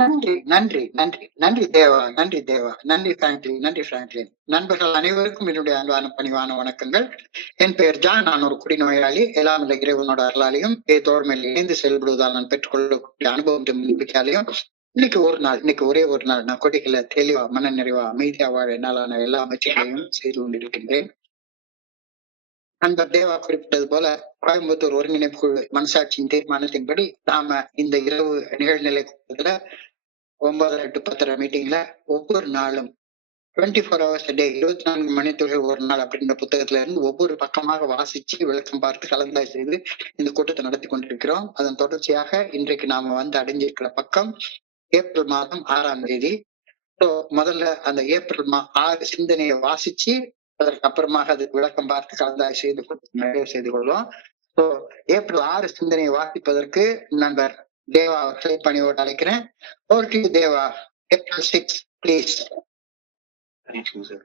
நன்றி, நன்றி, நன்றி, நன்றி தேவா, நன்றி தேவா, நன்றி பிராங்க்லின், நன்றி பிராங்க்லின். நண்பர்கள் அனைவருக்கும் என்னுடைய அன்பான பணிவான வணக்கங்கள். என் பெயர் ஜான். நான் ஒரு குடிநோயாளி. எல்லாம் இல்லை இறைவனோட அருளாலையும் தோழமையில் இணைந்து செயல்படுவதால் நான் பெற்றுக்கொள்ளக்கூடிய அனுபவம் நம்பிக்கையாலையும் இன்னைக்கு ஒரே ஒரு நாள் நான் கொடிகளை தெளிவா மன நிறைவா அமைதியா வாழ என்னாலான எல்லா முயற்சிகளையும் செய்து கொண்டிருக்கின்றேன். நண்பர் தேவா குறிப்பிட்டது போல கோயம்புத்தூர் ஒருங்கிணைப்பு குழு மனசாட்சியின் தீர்மானத்தின்படி நாம இந்த இரவு நிகழ்நிலை கூட்டத்துல 9:30 to 10:30 மீட்டிங்ல ஒவ்வொரு நாளும் 24 hours a day 24 மணித்துறைகள் ஒரு நாள் அப்படின்ற புத்தகத்துல இருந்து ஒவ்வொரு பக்கமாக வாசிச்சு விளக்கம் பார்த்து கலந்தாய் செய்து இந்த கூட்டத்தை நடத்தி கொண்டிருக்கிறோம். அதன் தொடர்ச்சியாக இன்றைக்கு நாம வந்து அடைஞ்சிருக்கிற பக்கம் ஏப்ரல் மாதம் 6ஆம் தேதி. முதல்ல அந்த ஏப்ரல் 6 சிந்தனையை வாசிச்சு அதற்கு அப்புறமாக அதுக்கு விளக்கம் பார்த்து கலந்தாய் செய்து நிறைவு செய்து கொள்வோம். ஏப்ரல் 6 சிந்தனையை வாசிப்பதற்கு நண்பர் தேவா அவர்களை பணியோடு அழைக்கிறேன். Deva, April 6 please. Thank you sir.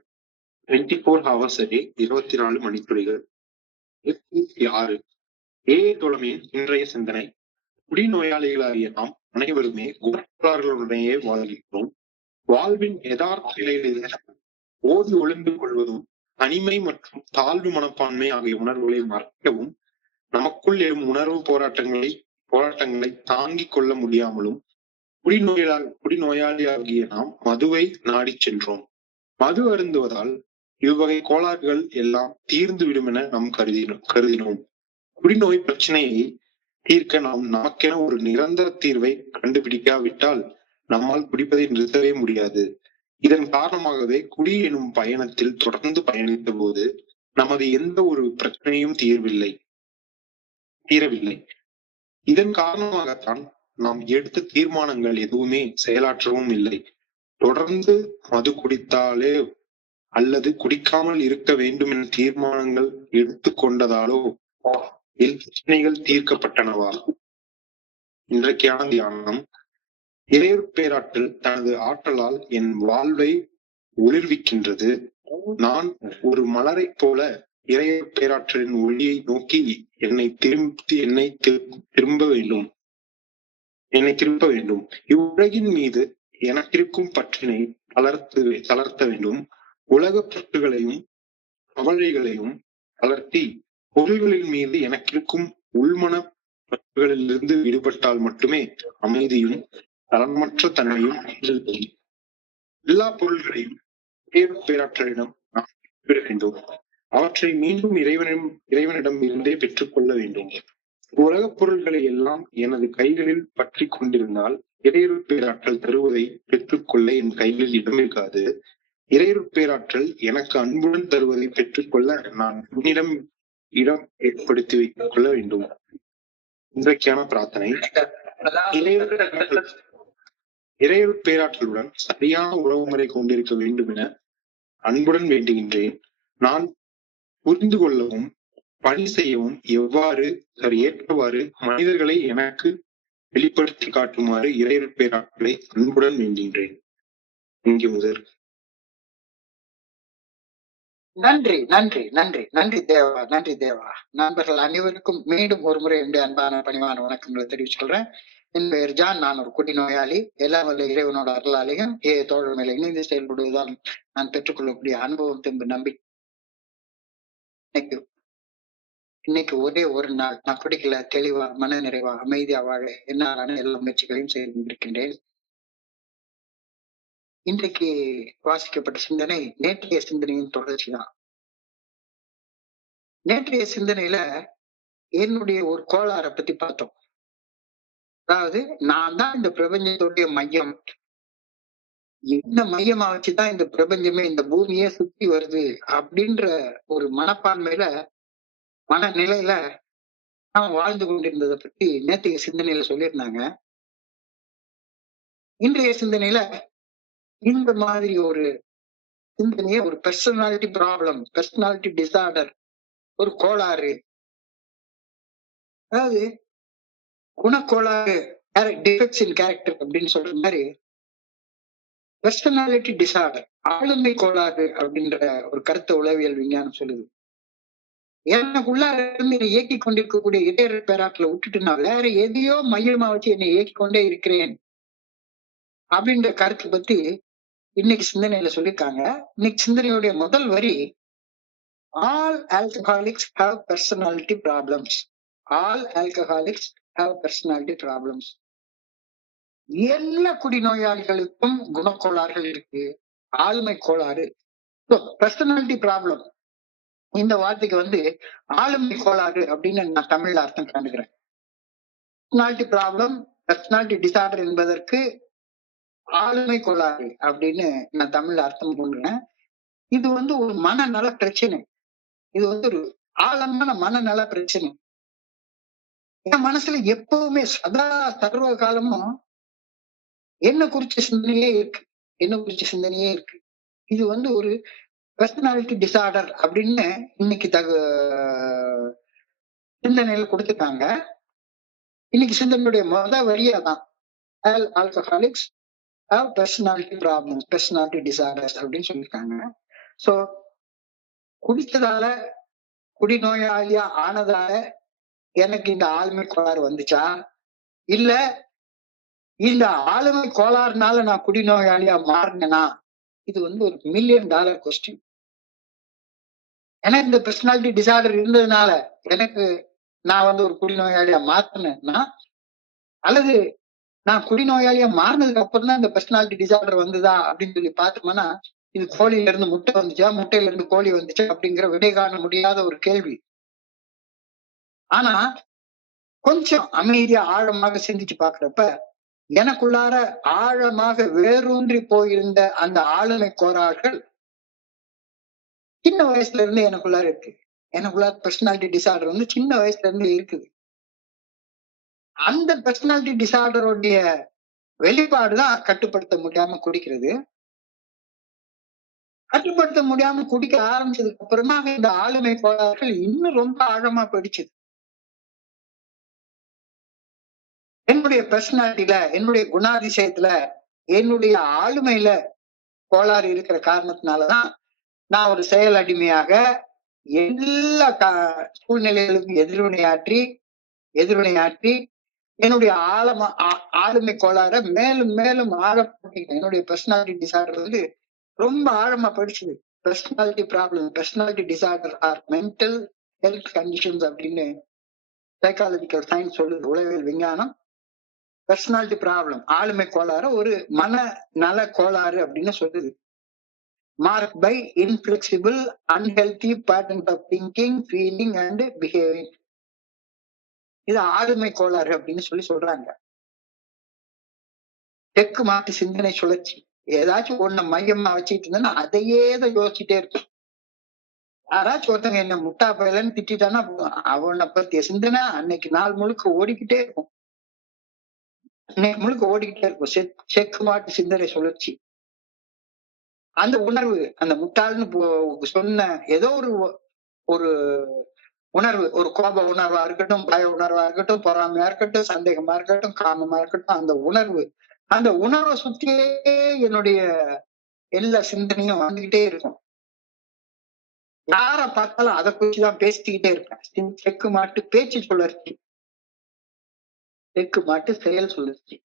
24 hours a day 24 மணித்துளிகள். 6 தோழமையின் இன்றைய சிந்தனை. குடிநோயாளிகளாகிய நாம் அனைவருமே குணக்காரர்களுடனேயே வாழ்கிறோம். வாழ்வின் யதார்த்த நிலையிலிருந்து ஓடி ஒளிந்து கொள்வதும் தனிமை மற்றும் தாழ்வு மனப்பான்மை ஆகிய உணர்வுகளை மறைக்கவும் நமக்குள் எழும் உணர்வு போராட்டங்களை தாங்கிக் கொள்ள முடியாமலும் குடிநோயாளியாகிய நாம் மதுவை நாடி சென்றோம். மது அருந்துவதால் இவ்வகை கோளாறுகள் எல்லாம் தீர்ந்து விடும் என நாம் கருதினோம். குடிநோய் பிரச்சனையை தீர்க்க நாம் நமக்கென ஒரு நிரந்தர தீர்வை கண்டுபிடிக்காவிட்டால் நம்மால் குடிப்பதை நிறுத்தவே முடியாது. இதன் காரணமாகவே குடி எனும் பயணத்தில் தொடர்ந்து பயணித்த போது நமது எந்த ஒரு பிரச்சனையும் தீரவில்லை. இதன் காரணமாகத்தான் நாம் எடுத்த தீர்மானங்கள் எதுவுமே செயலாற்றவும் இல்லை. தொடர்ந்து மது குடித்தாலே அல்லது குடிக்காமல் இருக்க வேண்டும் என தீர்மானங்கள் எடுத்துக்கொண்டதாலோ பிரச்சனைகள் தீர்க்கப்பட்டனவா? இன்றைக்கான தியானம். இறைப்பேராற்றல் தனது ஆற்றலால் என் வாழ்வை ஒளிர்விக்கின்றது. நான் ஒரு மலரை போல இறைய பேராற்றலின் ஒளியை நோக்கி என்னை திருப்ப வேண்டும். இவ்வுலகின் மீது எனக்கிருக்கும் பற்றினை தளர்த்த வேண்டும். உலக பற்றுகளையும் கவலைகளையும் தளர்த்தி பொருள்களின் மீது எனக்கிருக்கும் உள்மன பற்றுகளிலிருந்து விடுபட்டால் மட்டுமே அமைதியும் தளமற்ற தன்மையும் எல்லா பொருள்களையும் பேராற்றலிடம் நாம் விட வேண்டும். அவற்றை மீண்டும் இறைவனிடம் இருந்தே பெற்றுக்கொள்ள வேண்டும். உலகப் பொருள்களை எல்லாம் எனது கைகளில் பற்றி கொண்டிருந்தால் இறையருள் பேராற்றல் தருவதை பெற்றுக்கொள்ள என் கைகளில் இடம் இருக்காது. இறையருள் பேராற்றல் எனக்கு அன்புடன் தருவதை பெற்றுக்கொள்ள நான் என்னிடம் இடம் ஏற்படுத்தி வைத்துக் கொள்ள வேண்டும். இன்றைக்கான பிரார்த்தனை. இறையருள் பேராற்றலுடன் சரியான உறவு முறை கொண்டிருக்க வேண்டும் என அன்புடன் வேண்டுகின்றேன். நான் புரிந்து கொள்ளவும் பணி செய்யவும் ஏற்றவாறு மனிதர்களை எனக்கு வெளிப்படுத்தி காட்டுமாறு இறையருள் பேராற்றலை அன்புடன் வேண்டுகின்றேன். இங்கே முதல். நன்றி, நன்றி, நன்றி, நன்றி தேவா, நன்றி தேவா. நண்பர்கள் அனைவருக்கும் மீண்டும் ஒரு முறை என்னுடைய அன்பான பணிவான வணக்கங்களை தெரிவித்துக் கொள்றேன். என் பெயர் ஜான். நான் ஒரு குடிநோயாளி. எல்லாம் வல்ல இறைவனோட அருளாலையும் தோழமையில இணைந்து செயல்படுவதால் நான் பெற்றுக்கொள்ளக்கூடிய அனுபவம் திரும்ப நம்பிக்கை. இன்னைக்கு ஒரே ஒரு நாள் நான் குடிக்கல தெளிவா மன நிறைவா அமைதியா வாழ என்னாலான எல்லா முயற்சிகளையும் செய்து கொண்டிருக்கின்றேன். இன்றைக்கு வாசிக்கப்பட்ட சிந்தனை நேற்றைய சிந்தனையின் தொடர்ச்சிதான். நேற்றைய சிந்தனையில என்னுடைய ஒரு கோளாறை பத்தி பார்த்தோம். அதாவது நான் தான் இந்த பிரபஞ்சத்துடைய மையம், என்ன மையமா வச்சுதான் இந்த பிரபஞ்சமே இந்த பூமியே சுத்தி வருது அப்படின்ற ஒரு மனநிலையில நான் வாழ்ந்து கொண்டிருந்ததை பத்தி நேற்றைய சிந்தனையில சொல்லியிருந்தாங்க. இன்றைய சிந்தனையில இந்த மாதிரி ஒரு சிந்தனைய ஒரு பர்சனாலிட்டி டிசார்டர், ஒரு கோளாறு, அதாவது குணக்கோளாறு, டிஃபெக்ட்ஸ் இன் கேரக்டர் அப்படின்னு சொல்ற மாதிரி பர்சனாலிட்டி டிசார்டர், ஆளுமை கோளாறு அப்படின்ற ஒரு கருத்தை உளவியல் விஞ்ஞானம் சொல்லுது. எனக்குள்ளார இருந்து என்னை இயக்கி கொண்டிருக்கக்கூடிய இடையர் பேராற்றலை விட்டுட்டு நான் வேற எதையோ மையமா வச்சு என்னை இயக்கி கொண்டே இருக்கிறேன் அப்படின்ற கருத்து பத்தி இன்னைக்கு சிந்தனையில சொல்லியிருக்காங்க. இன்னைக்கு சிந்தனையுடைய முதல் வரி, all alcoholics have personality problems. All alcoholics have personality problems. எல்லா குடிநோயாளிகளுக்கும் குணக்கோளாறுகள் இருக்கு, ஆளுமை கோளாறு. பர்சனாலிட்டி ப்ராப்ளம் இந்த வார்த்தைக்கு ஆளுமை கோளாறு அப்படின்னு நான் தமிழ்ல அர்த்தம் காண்கிறேன். பர்சனாலிட்டி ப்ராப்ளம், பர்சனாலிட்டி டிசார்டர் என்பதற்கு ஆளுமை கோளாறு அப்படின்னு நான் தமிழ்ல அர்த்தம் கொள்கிறேன். இது ஒரு மனநல பிரச்சனை. இது ஒரு ஆழமான மனநல பிரச்சனை. என் மனசுல எப்பவுமே சதா சர்வ காலமும் என்ன குறிச்ச சிந்தனையே இருக்கு, என்ன குறிச்ச சிந்தனையே இருக்கு. இது ஒரு பர்சனாலிட்டி டிசார்டர் அப்படின்னு இன்னைக்கு சிந்தனையில கொடுத்துட்டாங்க. இன்னைக்கு சிந்தனையுடைய வரியா தான் alcoholics have personality problems, personality disorders அப்படின்னு சொல்லியிருக்காங்க. சோ குடித்ததால, குடிநோயாளியா ஆனதால எனக்கு இந்த ஆளுமை கோளாறு வந்துச்சா, இல்ல இந்த ஆளுமை கோளாறுனால நான் குடிநோயாளியா மாறினேனா? இது ஒரு $1 மில்லியன் கொஸ்டின். எனக்கு இந்த பர்சனாலிட்டி டிசார்டர் இருந்ததுனால எனக்கு நான் ஒரு குடிநோயாளியா மாத்தினேன்னா, அல்லது நான் குடிநோயாளியா மாறினதுக்கு அப்புறம் தான் இந்த பர்சனாலிட்டி டிசார்டர் வந்ததா அப்படின்னு சொல்லி பார்த்தோம்னா, இது கோழியில இருந்து முட்டை வந்துச்சா, முட்டையில இருந்து கோழி வந்துச்சா அப்படிங்கிற விடை காண முடியாத ஒரு கேள்வி. ஆனா கொஞ்சம் அமைதியா ஆழமாக சிந்திச்சு பாக்குறப்ப, எனக்குள்ளார ஆழமாக வேரூன்றி போயிருந்த அந்த ஆளுமை கோளாறுகள் சின்ன வயசுல இருந்து எனக்குள்ளார இருக்கு. எனக்குள்ளார பர்சனாலிட்டி டிசார்டர் சின்ன வயசுல இருந்து இருக்குது. அந்த பர்சனாலிட்டி டிசார்டருடைய வெளிப்பாடுதான் கட்டுப்படுத்த முடியாம குடிக்கிறது. கட்டுப்படுத்த முடியாம குடிக்க ஆரம்பிச்சதுக்கு அப்புறமா இந்த ஆளுமை கோளாறுகள் இன்னும் ரொம்ப ஆழமா போயிடுச்சு. என்னுடைய பர்சனாலிட்டியில, என்னுடைய குணாதிசயத்துல, என்னுடைய ஆளுமையில கோளாறு இருக்கிற காரணத்தினாலதான் நான் ஒரு செயல் அடிமையாக எல்லா சூழ்நிலைகளுக்கும் எதிர்வினையாற்றி என்னுடைய ஆளுமை கோளாற மேலும் மேலும் ஆழப்படுத்திக்கிறேன். என்னுடைய பர்சனாலிட்டி டிசார்டர் ரொம்ப ஆழமா படிச்சது. Personality problem, personality disorder or mental health conditions அப்படின்னு சைக்காலஜிக்கல் சயின்ஸ் சொல்லுது, உளவியல் விஞ்ஞானம். பர்சனாலிட்டி ப்ராப்ளம், ஆளுமை கோளாறு ஒரு மனநல கோளாறு அப்படின்னு சொல்லுது. marked by inflexible, unhealthy patterns of thinking, feeling and behaving. இது ஆளுமை கோளாறு அப்படின்னு சொல்றாங்க. தெற்கு மாட்டு சிந்தனை சுழற்சி. ஏதாச்சும் ஒண்ணு மையமா வச்சுட்டு இருந்தேன்னா அதையே தான் யோசிச்சுட்டே இருக்கும். யாராச்சும் ஒருத்தங்க என்ன முட்டா பயலன்னு திட்டானா அவனை பத்திய சிந்தனை அன்னைக்கு நாள் முழுக்க ஓடிக்கிட்டே இருக்கும். செக்கு மாட்டு சிந்தனை சுழற்சி. அந்த உணர்வு, அந்த முட்டாள்னு சொன்ன ஏதோ ஒரு உணர்வு, ஒரு கோப உணர்வா இருக்கட்டும், பய உணர்வா இருக்கட்டும், பொறாமையா இருக்கட்டும், சந்தேகமா இருக்கட்டும், காமமா இருக்கட்டும், அந்த உணர்வை சுத்தியே என்னுடைய எல்லா சிந்தனையும் வந்துகிட்டே இருக்கும். யார பார்த்தாலும் அதை குறிச்சுதான் பேசிக்கிட்டே இருப்பேன். செக்கு மாட்டு பேச்சு சுழற்சி, செக்கு மாட்டு செயல் சுழற்சி.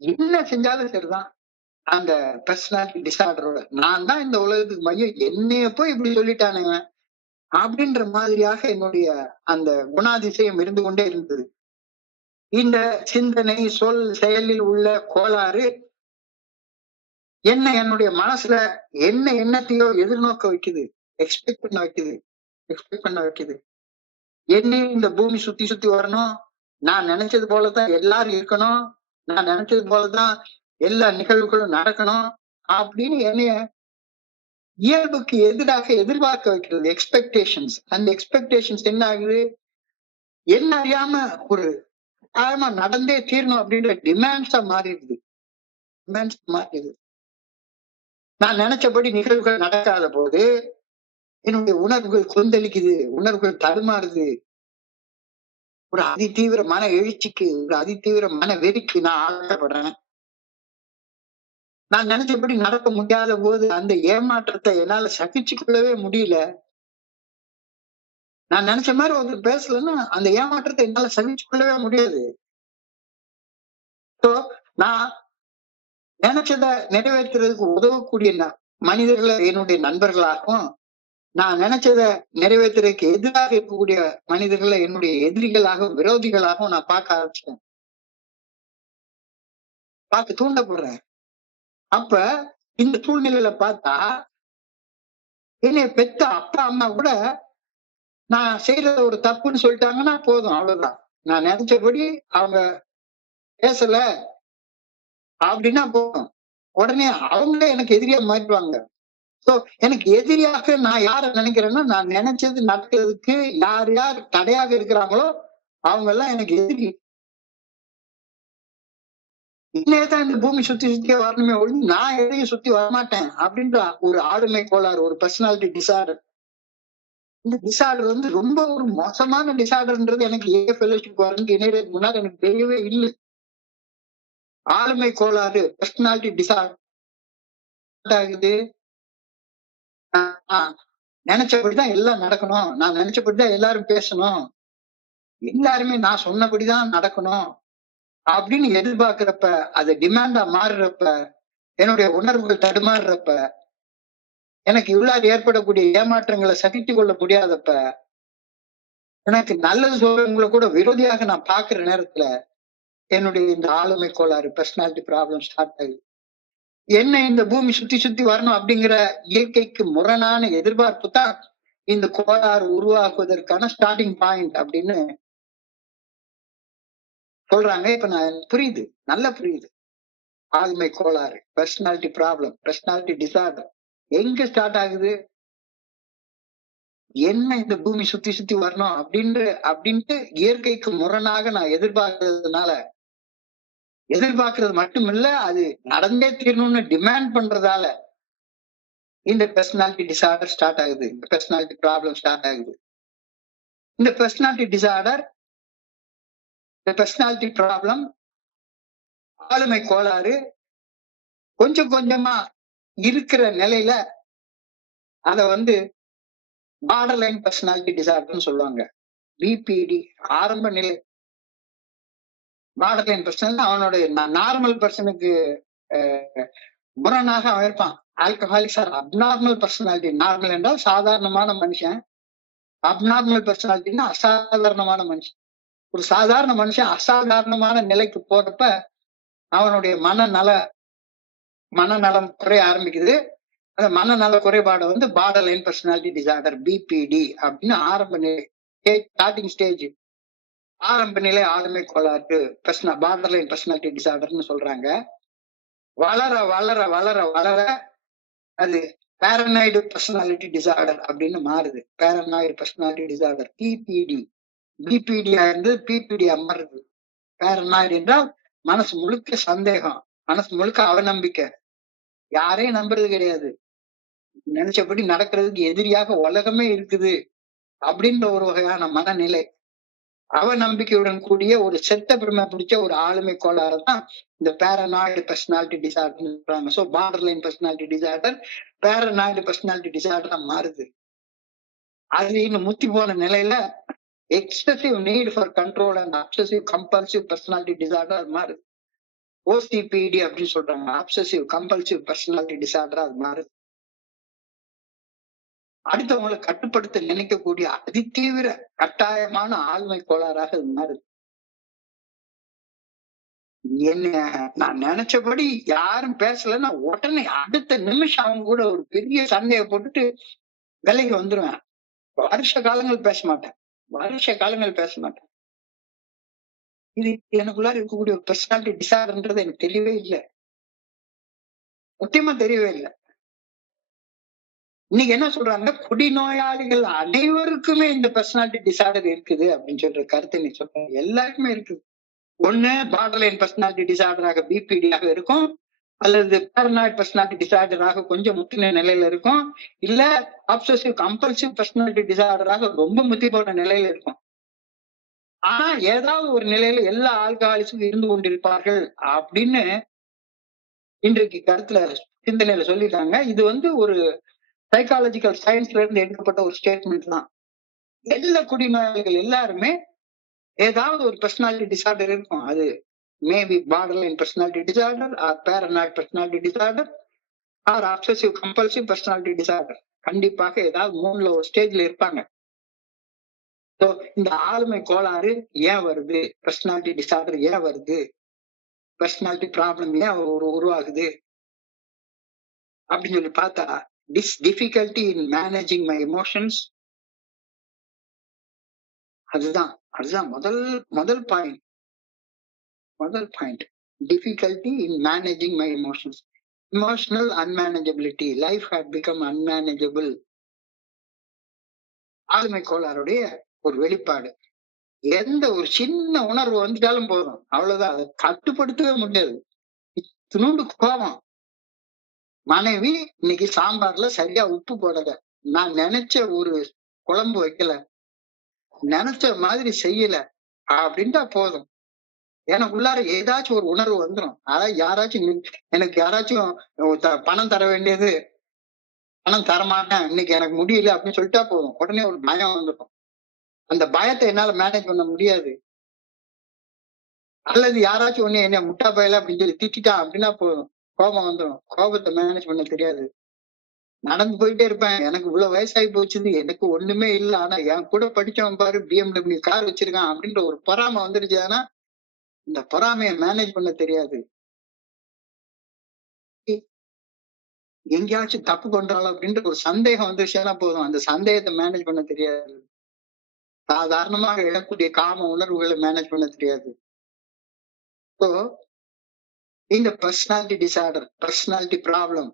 என்ன செஞ்சாலும் சரிதான், அந்த பர்சனாலிட்டி டிசார்டரோட நான் தான் இந்த உலகத்துக்கு மையம், என்னைய போய் இப்படி சொல்லிட்டானுங்க அப்படின்ற மாதிரியாக என்னுடைய அந்த குணாதிசயம் இருந்து கொண்டே இருந்தது. இந்த சிந்தனை, சொல், செயலில் உள்ள கோளாறு என்னுடைய மனசுல எண்ணத்தையோ எதிர்நோக்க வைக்குது, எக்ஸ்பெக்ட் பண்ண வைக்குது. என்னையும் இந்த பூமி சுத்தி சுத்தி வரணும், நான் நினைச்சது போலதான் எல்லாரும் இருக்கணும், நான் நினைச்சது போலதான் எல்லா நிகழ்வுகளும் நடக்கணும் அப்படின்னு என்னைய இயல்புக்கு எதிராக எதிர்பார்க்க வைக்கிறது. எக்ஸ்பெக்டேஷன்ஸ். அந்த எக்ஸ்பெக்டேஷன்ஸ் என்ன ஆகுது, என்ன அறியாம ஒரு ஆழமா நடந்தே தீரணும் அப்படின்ற டிமாண்ட்ஸா மாறிடுது. நான் நினைச்சபடி நிகழ்வுகள் நடக்காத போது என்னுடைய உணர்வுகள் கொந்தளிக்குது, உணர்வுகள் தடுமாறுது. ஒரு அதிதீவிர மன எழுச்சிக்கு, ஒரு அதிதீவிர மன வெறிக்கு நான் ஆளப்படுறேன். நான் நினைச்சபடி நடக்க முடியாத போது அந்த ஏமாற்றத்தை என்னால சகிச்சு கொள்ளவே முடியல. நான் நினைச்ச மாதிரி ஒருத்தர் பேசலன்னா அந்த ஏமாற்றத்தை என்னால சகிச்சு கொள்ளவே முடியாது. நான் நினைச்சதை நிறைவேற்றுறதுக்கு உதவக்கூடிய மனிதர்களை என்னுடைய நண்பர்களாகவும், நான் நினைச்சதை நிறைவேற்றுறதுக்கு எதிராக இருக்கக்கூடிய மனிதர்களை என்னுடைய எதிரிகளாகவும் விரோதிகளாகவும் நான் பார்க்க ஆரம்பிச்சிட்டேன். பார்த்து தூண்டப்படுறேன். அப்ப இந்த சூழ்நிலையில பார்த்தா என்னைய பெத்த அப்பா அம்மா கூட நான் செய்யறத ஒரு தப்புன்னு சொல்லிட்டாங்கன்னா போதும், அவ்வளவுதான். நான் நினைச்சபடி அவங்க பேசல அப்படின்னா போதும், உடனே அவங்களே எனக்கு எதிரியா மாறிடுவாங்க. சோ எனக்கு எதிரியாக நான் யார நினைக்கிறேன்னா, நான் நினைச்சது நடக்கிறதுக்கு யார் யார் தடையாக இருக்கிறாங்களோ அவங்க எல்லாம் எனக்கு எதிரி. இன்னேதான் இந்த பூமி சுத்தி சுத்தியே வரணுமே ஒழிஞ்சு நான் எதையும் சுத்தி வரமாட்டேன் அப்படின்ற ஒரு ஆளுமை கோளாறு, ஒரு பர்சனாலிட்டி டிசார்டர். இந்த டிசார்டர் வந்து ரொம்ப ஒரு மோசமான டிசார்டர்ன்றது எனக்கு ஃபெலோஷிப் வரணும்னு இணையத்துக்கு முன்னாடி எனக்கு தெரியவே இல்லை. ஆளுமை கோளாறு, பர்சனாலிட்டி டிசார்டர் ஆகுது. நினைச்சபடிதான் எல்லாம் நடக்கணும், நான் நினைச்சபடிதான் எல்லாரும் பேசணும், எல்லாருமே நான் சொன்னபடிதான் நடக்கணும் அப்படின்னு எதிர்பார்க்கிறப்ப, அது டிமாண்டா மாறுறப்ப, என்னுடைய உணர்வுகள் தடுமாறுறப்ப, எனக்கு இவ்வளவு ஏற்படக்கூடிய ஏமாற்றங்களை சகித்து கொள்ள முடியாதப்ப, எனக்கு நல்லது சொல்றவங்களை கூட விரோதியாக நான் பாக்குற நேரத்துல என்னுடைய இந்த ஆளுமை கோளாறு, பர்சனாலிட்டி ப்ராப்ளம் ஸ்டார்ட் ஆகுது. என்ன இந்த பூமி சுத்தி சுத்தி வரணும் அப்படிங்கிற இயற்கைக்கு முரணான எதிர்பார்ப்பு தான் இந்த கோளாறு உருவாக்குவதற்கான ஸ்டார்டிங் பாயிண்ட் அப்படின்னு சொல்றாங்க. இப்ப நான் புரியுது, நல்லா புரியுது. ஆளுமை கோளாறு, பர்சனாலிட்டி ப்ராப்ளம், பர்சனாலிட்டி டிசார்டர் எங்க ஸ்டார்ட் ஆகுது? என்ன இந்த பூமி சுத்தி சுத்தி வரணும் அப்படின்ட்டு இயற்கைக்கு முரணாக நான் எதிர்பார்க்கறது மட்டும் இல்ல, அது நடந்தே தீரணும்னு டிமாண்ட் பண்றதால இந்த பர்சனாலிட்டி டிசார்டர் ஸ்டார்ட் ஆகுது, இந்த பர்சனாலிட்டி ப்ராப்ளம் ஸ்டார்ட் ஆகுது. இந்த பர்சனாலிட்டி டிசார்டர், இந்த பர்சனாலிட்டி ப்ராப்ளம், ஆளுமை கோளாறு கொஞ்சம் கொஞ்சமா இருக்கிற நிலையில அத வந்து பார்டர் லைன் பர்சனாலிட்டி டிசார்டர்னு சொல்லுவாங்க. பிபிடி ஆரம்ப நிலை. பார்டர் லைன் பர்சனல் அவனுடைய நார்மல் பர்சனுக்கு முரணாக அவன் இருப்பான். Alcoholics or abnormal personality. Normal என்றால் சாதாரணமான மனுஷன், அப்நார்மல் பர்சனாலிட்டின்னா அசாதாரணமான மனுஷன். ஒரு சாதாரண மனுஷன் அசாதாரணமான நிலைக்கு போறப்ப அவனுடைய மனநலம் குறைய ஆரம்பிக்குது. அந்த மனநல குறைபாடு வந்து border line personality disorder, BPD அப்படின்னு ஆரம்ப நிலை, ஸ்டார்டிங் ஸ்டேஜ், ஆரம்ப நிலை ஆளுமை கோளாறு, பார்டர் லைன் பர்சனாலிட்டி டிசார்டர்னு சொல்றாங்க. வளர வளர வளர வளர அது பேரனாய்டு பர்சனாலிட்டி டிசார்டர் அப்படின்னு மாறுது. Paranoid personality disorder, PPD. பிபிடியா இருந்து பிபிடியா மாறுது. பேரனாய்டு என்றால் மனசு முழுக்க சந்தேகம், மனசு முழுக்க அவநம்பிக்கை, யாரையும் நம்புறது கிடையாது, நினைச்சபடி நடக்கிறதுக்கு எதிரியாக உலகமே இருக்குது அப்படின்ற ஒரு வகையான மனநிலை, அவநம்பிக்கையுடன் கூடிய ஒரு செத்த பெருமை பிடிச்ச ஒரு ஆளுமை கோளாறு தான் இந்த பேரனாய்டு பர்சனாலிட்டி டிசார்டர் சொல்றாங்க. So border line personality disorder paranoid personality டிசார்டரா மாறுது. அது இன்னும் முத்தி போன நிலையில excessive need for control and obsessive compulsive personality disorder மாறுது. ஓசிபிடி அப்படின்னு சொல்றாங்க, அப்சசிவ் கம்பல்சிவ் பர்சனாலிட்டி டிசார்டரா அது மாறுது. அடுத்தவங்களை கட்டுப்படுத்த நினைக்கக்கூடிய அதிதீவிர கட்டாயமான ஆளுமை கோளாறாக அது மாறுது. என்ன நான் நினைச்சபடி யாரும் பேசலன்னா உடனே அடுத்த நிமிஷம் அவங்க கூட ஒரு பெரிய சண்டையை போட்டுட்டு விலைக்கு வந்துருவேன். வருஷ காலங்கள் பேச மாட்டேன். இது எனக்குள்ளார இருக்கக்கூடிய ஒரு பர்சனாலிட்டி டிசார்டர்ன்றது எனக்கு தெரியவே இல்லை, முக்கியமா தெரியவே இல்லை. இன்னைக்கு என்ன சொல்றாங்க, குடிநோயாளிகள் அனைவருக்குமே இந்த பர்சனாலிட்டி டிசார்டர் இருக்குது அப்படின்னு சொல்ற கருத்தை நீ சொல்ற. எல்லாருக்குமே இருக்குது. ஒண்ணு பார்டர் லைன் பர்சனாலிட்டி டிசார்டராக பிபிடியாக இருக்கும், அல்லது பேரனாய்டு பர்சனாலிட்டி டிசார்டராக கொஞ்சம் முத்தின நிலையில இருக்கும், இல்ல அப்சசிவ் கம்பல்சிவ் பர்சனாலிட்டி டிசார்டராக ரொம்ப முத்தி போன நிலையில இருக்கும். ஆனா ஏதாவது ஒரு நிலையில எல்லா ஆல்கஹாலிக்ஸும் இருந்து கொண்டிருப்பார்கள் அப்படின்னு இன்றைக்கு கருத்துல சிந்தனையில சொல்லியிருக்காங்க. இது வந்து ஒரு சைக்காலஜிக்கல் சயின்ஸ்ல இருந்து எடுக்கப்பட்ட ஒரு ஸ்டேட்மெண்ட் தான். எல்லா குடிநோயாளிகள் எல்லாருமே ஏதாவது ஒரு பர்சனாலிட்டி டிசார்டர் இருக்கும். அது maybe borderline personality disorder or paranoid personality disorder or obsessive compulsive personality disorder. கண்டிப்பாக ஏதாவது 3ல ஒரு ஸ்டேஜ்ல இருப்பாங்க. So, இந்த ஆளுமை கோளாறு ஏன் வருது, பர்சனாலிட்டி டிசார்டர் ஏன் வருது, பர்சனாலிட்டி ப்ராப்ளம் ஏன் உருவாகுது அப்படின்னு சொல்லி பார்த்தா, difficulty in managing my emotions. அதுதான் முதல் point. Difficulty in managing my emotions. Emotional unmanageability. Life had become unmanageable. ஆளுமை கோளாறுடைய ஒரு வெளிப்பாடு. எந்த ஒரு சின்ன உணர்வு வந்துட்டாலும் போதும், அவ்வளவுதான், அதை கட்டுப்படுத்தவே முடியாது. இத்தினூண்டு கோபம். மனைவி இன்னைக்கு சாம்பார்ல சரியா உப்பு போடல, நான் நினைச்ச ஒரு குழம்பு வைக்கல, நினைச்ச மாதிரி செய்யல அப்படின்ட்டா போதும், எனக்குள்ளார ஏதாச்சும் ஒரு உணர்வு வந்துடும். அதாவது எனக்கு யாராச்சும் பணம் தர வேண்டியது, பணம் தரமாட்டேன், இன்னைக்கு எனக்கு முடியல அப்படின்னு சொல்லிட்டா போதும், உடனே ஒரு பயம் வந்துடும். அந்த பயத்தை என்னால மேனேஜ் பண்ண முடியாது. அல்லது யாராச்சும் ஒண்ணு என்ன முட்டா பயல அப்படின்னு சொல்லி திட்டா அப்படின்னா போதும், கோபம் வந்துடும். கோபத்தை மேனேஜ் பண்ண தெரியாது. நடந்து போயிட்டே இருப்பேன், எனக்கு இவ்வளவு வயசாகி போச்சுது, எனக்கு ஒண்ணுமே இல்லை, ஆனா என் கூட படிச்சவன் பாரு BMW கார் வச்சிருக்கான் அப்படின்ற ஒரு பொறாமை வந்துருச்சுன்னா இந்த பொறாமையை மேனேஜ் பண்ண தெரியாது. எங்கேயாச்சும் தப்பு பண்றாளோ அப்படின்ற ஒரு சந்தேகம் வந்துருச்சுன்னா போதும், அந்த சந்தேகத்தை மேனேஜ் பண்ண தெரியாது. சாதாரணமாக எழக்கூடிய காம உணர்வுகளை மேனேஜ் பண்ண தெரியாது. ஸோ இந்த பர்சனாலிட்டி டிசார்டர், பர்சனாலிட்டி ப்ராப்ளம்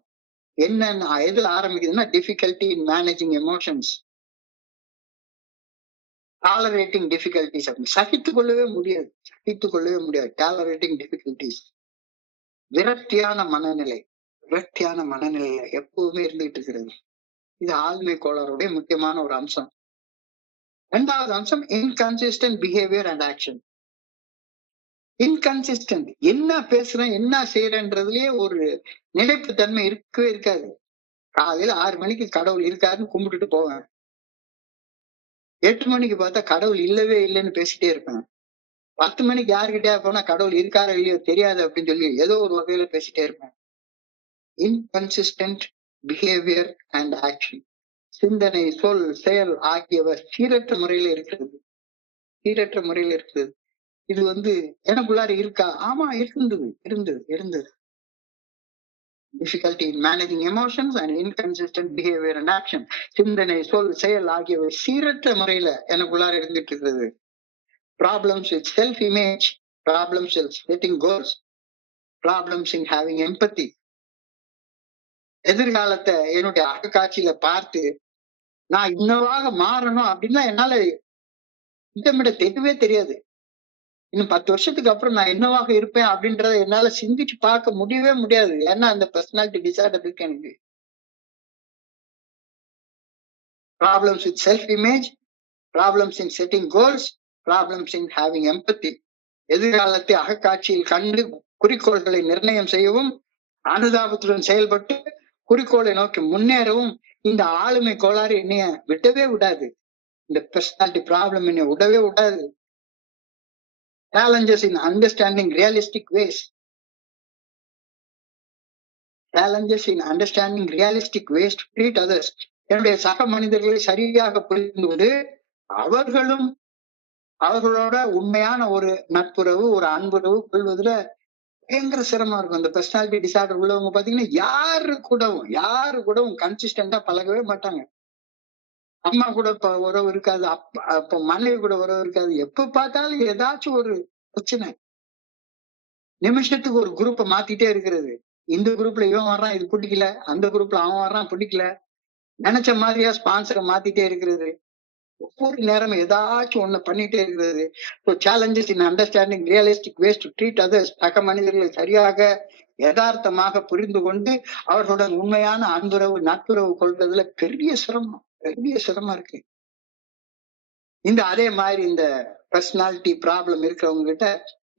என்னன்னு எதுல ஆரம்பிக்குதுன்னா, difficulty in managing emotions, tolerating difficulties. அப்படின்னு சகித்துக் கொள்ளவே முடியாது. Tolerating difficulties. விரக்தியான மனநிலையில எப்பவுமே இருந்துகிட்டு இருக்கிறது. இது ஆளுமை கோளாறுடைய முக்கியமான ஒரு அம்சம். 2வது அம்சம் inconsistent behaviour and action. Inconsistent, என்ன பேசுறேன் என்ன செய்யறேன்றதுலயே ஒரு நிலைப்புத்தன்மை இருக்கவே இருக்காது. காலையில 6 மணிக்கு கடவுள் இருக்காருன்னு கும்பிட்டுட்டு போவேன், 8 மணிக்கு பார்த்தா கடவுள் இல்லவே இல்லைன்னு பேசிட்டே இருப்பேன், 10 மணிக்கு யாருக்கிட்டே போனா கடவுள் இருக்காரோ இல்லையோ தெரியாது அப்படின்னு சொல்லி ஏதோ ஒரு வகையில பேசிட்டே இருப்பேன். Inconsistent behaviour and action. சிந்தனை, சொல், செயல் ஆகியவை சீரற்ற முறையில இருக்கிறது. இது எனக்குள்ளார இருக்கா? ஆமா, இருந்தது. Difficulty in managing emotions and inconsistent behavior and action. சிந்தனை, சொல், செயல் ஆகியவை சீரற்ற முறையில எனக்குள்ளார இருந்துட்டு இருக்கிறது. Problems with self-image, problems with setting goals, problems in having empathy. எதிர்காலத்தை என்னுடைய அகக்காட்சியில பார்த்து நான் இன்னவாக மாறணும் அப்படின்னா என்னால திட்டமிட தெரியவே தெரியாது. இன்னும் 10 வருஷத்துக்கு அப்புறம் நான் என்னவாக இருப்பேன் அப்படின்றத என்னால சிந்திச்சு பார்க்க முடியவே முடியாது. ஏன்னா அந்த பர்சனாலிட்டி டிசார்டர் இருக்கு எனக்கு. Problems with self image, problems in setting goals, problems in having empathy. எதிர்காலத்தை அகக்காட்சியில் கண்டு குறிக்கோள்களை நிர்ணயம் செய்யவும், அனுதாபத்துடன் செயல்பட்டு குறிக்கோளை நோக்கி முன்னேறவும் இந்த ஆளுமை கோளாறு என்னைய விடவே விடாது. இந்த பர்சனாலிட்டி ப்ராப்ளம் என்னை விடவே விடாது. Challenges in understanding realistic ways. To treat others. என்னுடைய சக மனிதர்களை சரியாக புரிந்து கொண்டு அவர்களோட உண்மையான ஒரு நட்புறவு, ஒரு அன்புறவு கொள்வதுல பயங்கர சிரமம் இருக்கும். இந்த பர்சனாலிட்டி டிசார்டர் உள்ளவங்க பாத்தீங்கன்னா யாரு கூடவும் கன்சிஸ்டன்டா பழகவே மாட்டாங்க. அம்மா கூட உறவு இருக்காது, அப்ப மனைவி கூட உறவு இருக்காது. எப்ப பார்த்தாலும் ஏதாச்சும் ஒரு பிரச்சனை. நிமிஷத்துக்கு ஒரு குரூப்பை மாத்திட்டே இருக்கிறது. இந்த குரூப்ல இவன் வர்றான், இது பிடிக்கல, அந்த குரூப்ல அவன் வர்றான், பிடிக்கல, நினைச்ச மாதிரியா ஸ்பான்சரை மாத்திட்டே இருக்கிறது. ஒவ்வொரு நேரம் ஏதாச்சும் ஒண்ணு பண்ணிட்டே இருக்கிறது. Challenges in understanding realistic ways to treat others. சக மனிதர்களை சரியாக யதார்த்தமாக புரிந்து கொண்டு அவர்களுடன் உண்மையான அன்புறவு நட்புறவு கொள்வதுல பெரிய சிரமம் இருக்கு. அதே மாதிரி இந்த பர்சனாலிட்டி ப்ராப்ளம் இருக்கிறவங்க கிட்ட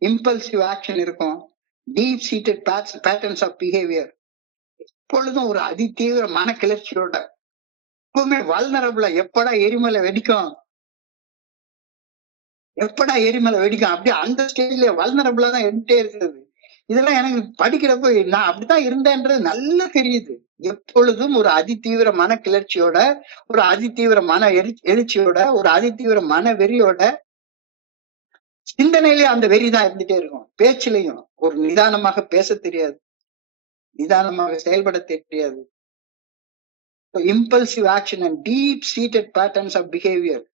இம்பல்சிவ் ஆக்ஷன் இருக்கும். Deep seated patterns of behaviour. எப்பொழுதும் ஒரு அதிதீவிர மனக்கிளர்ச்சியோட, எப்பவுமே வல்னரபிளா, எப்படா எரிமலை வெடிக்கும், எப்படா எரிமலை வெடிக்கும் அப்படியே அந்த ஸ்டேஜ்ல வல்னரபிளா தான் எடுத்துட்டே இருக்கிறது. இதெல்லாம் எனக்கு படிக்கிறப்போ நான் அப்படித்தான் இருந்தேன்றது நல்லா தெரியுது. எப்பொழுதும் ஒரு அதிதீவிர மன கிளர்ச்சியோட, ஒரு அதிதீவிர மன எழுச்சியோட, ஒரு அதிதீவிர மன வெறியோட, சிந்தனையிலேயே அந்த வெறிதான் இருந்துட்டே இருக்கும். பேச்சிலையும் ஒரு நிதானமாக பேச தெரியாது, நிதானமாக செயல்பட தெரியாது. Impulsive action and deep seated patterns of behaviour.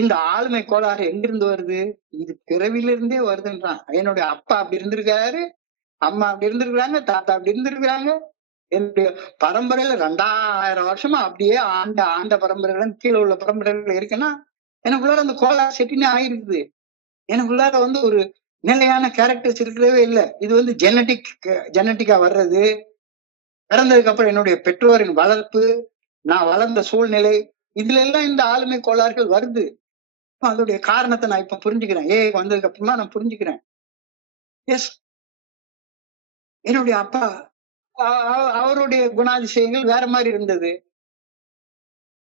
இந்த ஆளுமை கோளாறு எங்கிருந்து வருது? இது பிறவிலிருந்தே வருதுன்றான். என்னுடைய அப்பா அப்படி இருந்திருக்காரு, அம்மா அப்படி இருந்திருக்கிறாங்க, தாத்தா அப்படி இருந்திருக்கிறாங்க. என்னுடைய பரம்பரையில 2000 வருஷமா அப்படியே ஆண்ட பரம்பரையில கீழே உள்ள பரம்பரையில இருக்குன்னா எனக்குள்ளார அந்த கோளாறு செட்டினே ஆயிருக்குது. எனக்குள்ளார ஒரு நிலையான கேரக்டர்ஸ் இருக்கவே இல்லை. இது ஜெனட்டிக்கா வர்றது, பிறந்ததுக்கு அப்புறம் என்னுடைய பெற்றோரின் வளர்ப்பு, நான் வளர்ந்த சூழ்நிலை, இதுல எல்லாம் இந்த ஆளுமை கோளாறுகள் வருது. அதோடைய காரணத்தை நான் இப்ப புரிஞ்சுக்கிறேன். வந்ததுக்கு அப்புறமா நான் புரிஞ்சுக்கிறேன். எஸ், என்னுடைய அப்பா அவருடைய குணாதிசயங்கள் வேற மாதிரி இருந்தது.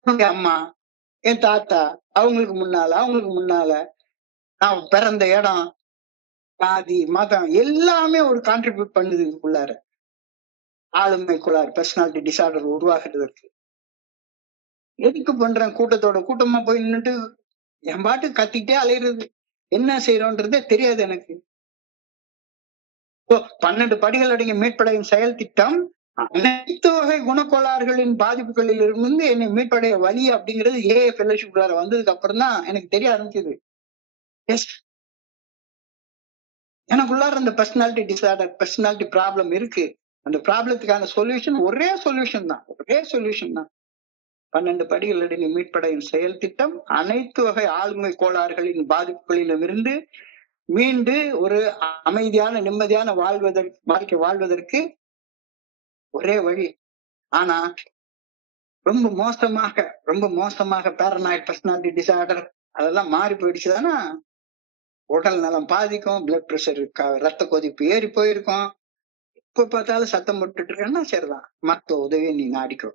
என்னுடைய அம்மா, என் தாத்தா, அவங்களுக்கு முன்னால நான் பிறந்த இடம், ஜாதி, மதம் எல்லாமே ஒரு கான்ட்ரிபியூட் பண்ணுது இதுக்குள்ளார. ஆளுமை கோளாறு, பர்சனாலிட்டி டிசார்டர் உருவாக்குறதுக்கு. எதுக்கு பண்றேன்? கூட்டமா போய் நின்றுட்டு என் பாட்டு கத்திக்கிட்டே அலையிறது. என்ன செய்யறோன்றதே தெரியாது எனக்கு. 12 படிகள் அடங்கிய மீட்படையும் செயல் திட்டம் அனைத்து வகை குணக்கோளாறுகளின் பாதிப்புகளில் இருந்து என்னை மீட்படைய வழி அப்படிங்கிறது ஃபெல்லோஷிப் வந்ததுக்கு அப்புறம் தான் எனக்கு தெரிய ஆரம்பிச்சது. எஸ், எனக்குள்ளார அந்த பர்சனாலிட்டி டிசார்டர், பர்சனாலிட்டி ப்ராப்ளம் இருக்கு. அந்த ப்ராப்ளத்துக்கான ஒரே சொல்யூஷன் தான். 12 படிகள் அடங்கிய மீட்படையும் செயல் திட்டம் அனைத்து வகை ஆளுமை கோளாறுகளின் பாதிப்புகளிலும் இருந்து மீண்டு ஒரு அமைதியான நிம்மதியான வாழ்க்கை வாழ்வதற்கு ஒரே வழி. ஆனா ரொம்ப மோசமாக பேரனாய்ட் பர்சனாலிட்டி டிசார்டர் அதெல்லாம் மாறி போயிடுச்சுதானா உடல் நலம் பாதிக்கும், பிளட் பிரஷர், ரத்த கொதிப்பு ஏறி போயிருக்கும். இப்ப பார்த்தாலும் சத்தம் போட்டுட்டு இருக்கேன்னா சரிதான், மருத்துவ உதவியை நீ நாடிக்கோ,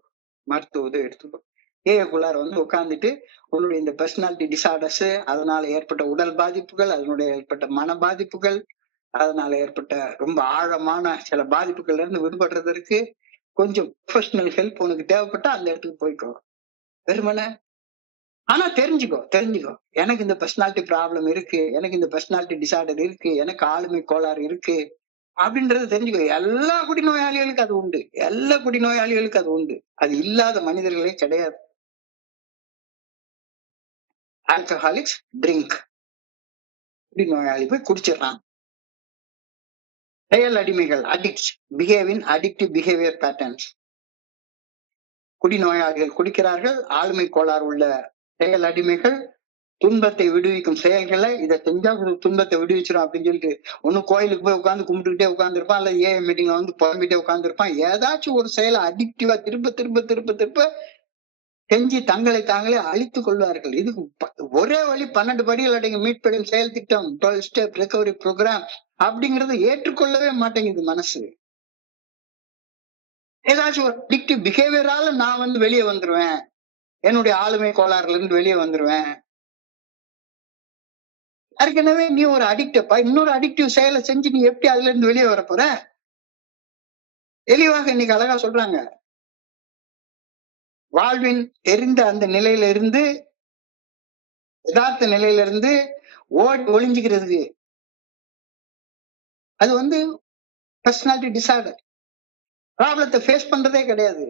மருத்துவ உதவி எடுத்துக்கோ. ஏக்குள்ளார உட்கார்ந்துட்டு உன்னுடைய இந்த பர்சனாலிட்டி டிசார்டர்ஸ், அதனால ஏற்பட்ட உடல் பாதிப்புகள், அதனுடைய ஏற்பட்ட மன பாதிப்புகள், அதனால ஏற்பட்ட ரொம்ப ஆழமான சில பாதிப்புகள்ல இருந்து விடுபடுறதற்கு கொஞ்சம் ப்ரொஃபஷனல் ஹெல்ப் உனக்கு தேவைப்பட்டா அந்த இடத்துக்கு போய்க்கோ. வெறுமனே ஆனா தெரிஞ்சுக்கோ எனக்கு இந்த பர்சனாலிட்டி ப்ராப்ளம் இருக்கு, எனக்கு இந்த பர்சனாலிட்டி டிசார்டர் இருக்கு, எனக்கு ஆளுமை கோளாறு இருக்கு அப்படின்றது தெரிஞ்சுக்கோ. எல்லா குடிநோயாளிகளுக்கும் அது உண்டு. அது இல்லாத மனிதர்களே கிடையாது. ஆல்கஹாலிக்ஸ் ட்ரிங்க், குடிநோயாளி போய் குடிச்சிடறான். செயல் அடிமைகள் addicts behave in addictive behaviour patterns. குடிநோயாளிகள் குடிக்கிறார்கள். ஆளுமை கோளாறு உள்ள செயல் அடிமைகள் துன்பத்தை விடுவிக்கும் செயல்களை, இதை செஞ்சா துன்பத்தை விடுவிச்சிடும் அப்படின்னு சொல்லிட்டு ஒண்ணு கோயிலுக்கு போய் உட்காந்து கும்பிட்டுக்கிட்டே உட்காந்துருப்பான், அல்ல மீட்டிங்ல புலம்பிட்டே உட்காந்துருப்பான். ஏதாச்சும் ஒரு செயலை அடிக்டிவா திருப்ப திருப்ப திருப்ப திருப்ப செஞ்சு தங்களை தாங்களே அழித்துக் கொள்வார்கள். இதுக்கு ஒரே வழி 12 படிகள் அடங்கிய மீட்படையும் செயல் திட்டம், 12 ஸ்டெப் ரெக்கவரி ப்ரோக்ராம் அப்படிங்கறது ஏற்றுக்கொள்ளவே மாட்டேங்குது மனசு. ஏதாச்சும் ஒரு அடிக்டிவ் பிஹேவியரால நான் வெளியே வந்துருவேன், என்னுடைய ஆளுமை கோளாறுல இருந்து வெளியே வந்துருவேன். ஏற்கனவே நீ ஒரு அடிக்டப்பா, இன்னொரு அடிக்டிவ் செயலை செஞ்சு நீ எப்படி அதுல இருந்து வெளியே வர போற? தெளிவாக இன்னைக்கு அழகா சொல்றாங்க. வாழ்வின் தெரிந்த அந்த நிலையில இருந்து, யதார்த்த நிலையில இருந்து ஒளிஞ்சுக்கிறதுக்கு அது பர்சனாலிட்டி டிசார்டர். ப்ராப்ளத்தை ஃபேஸ் பண்றதே கிடையாது.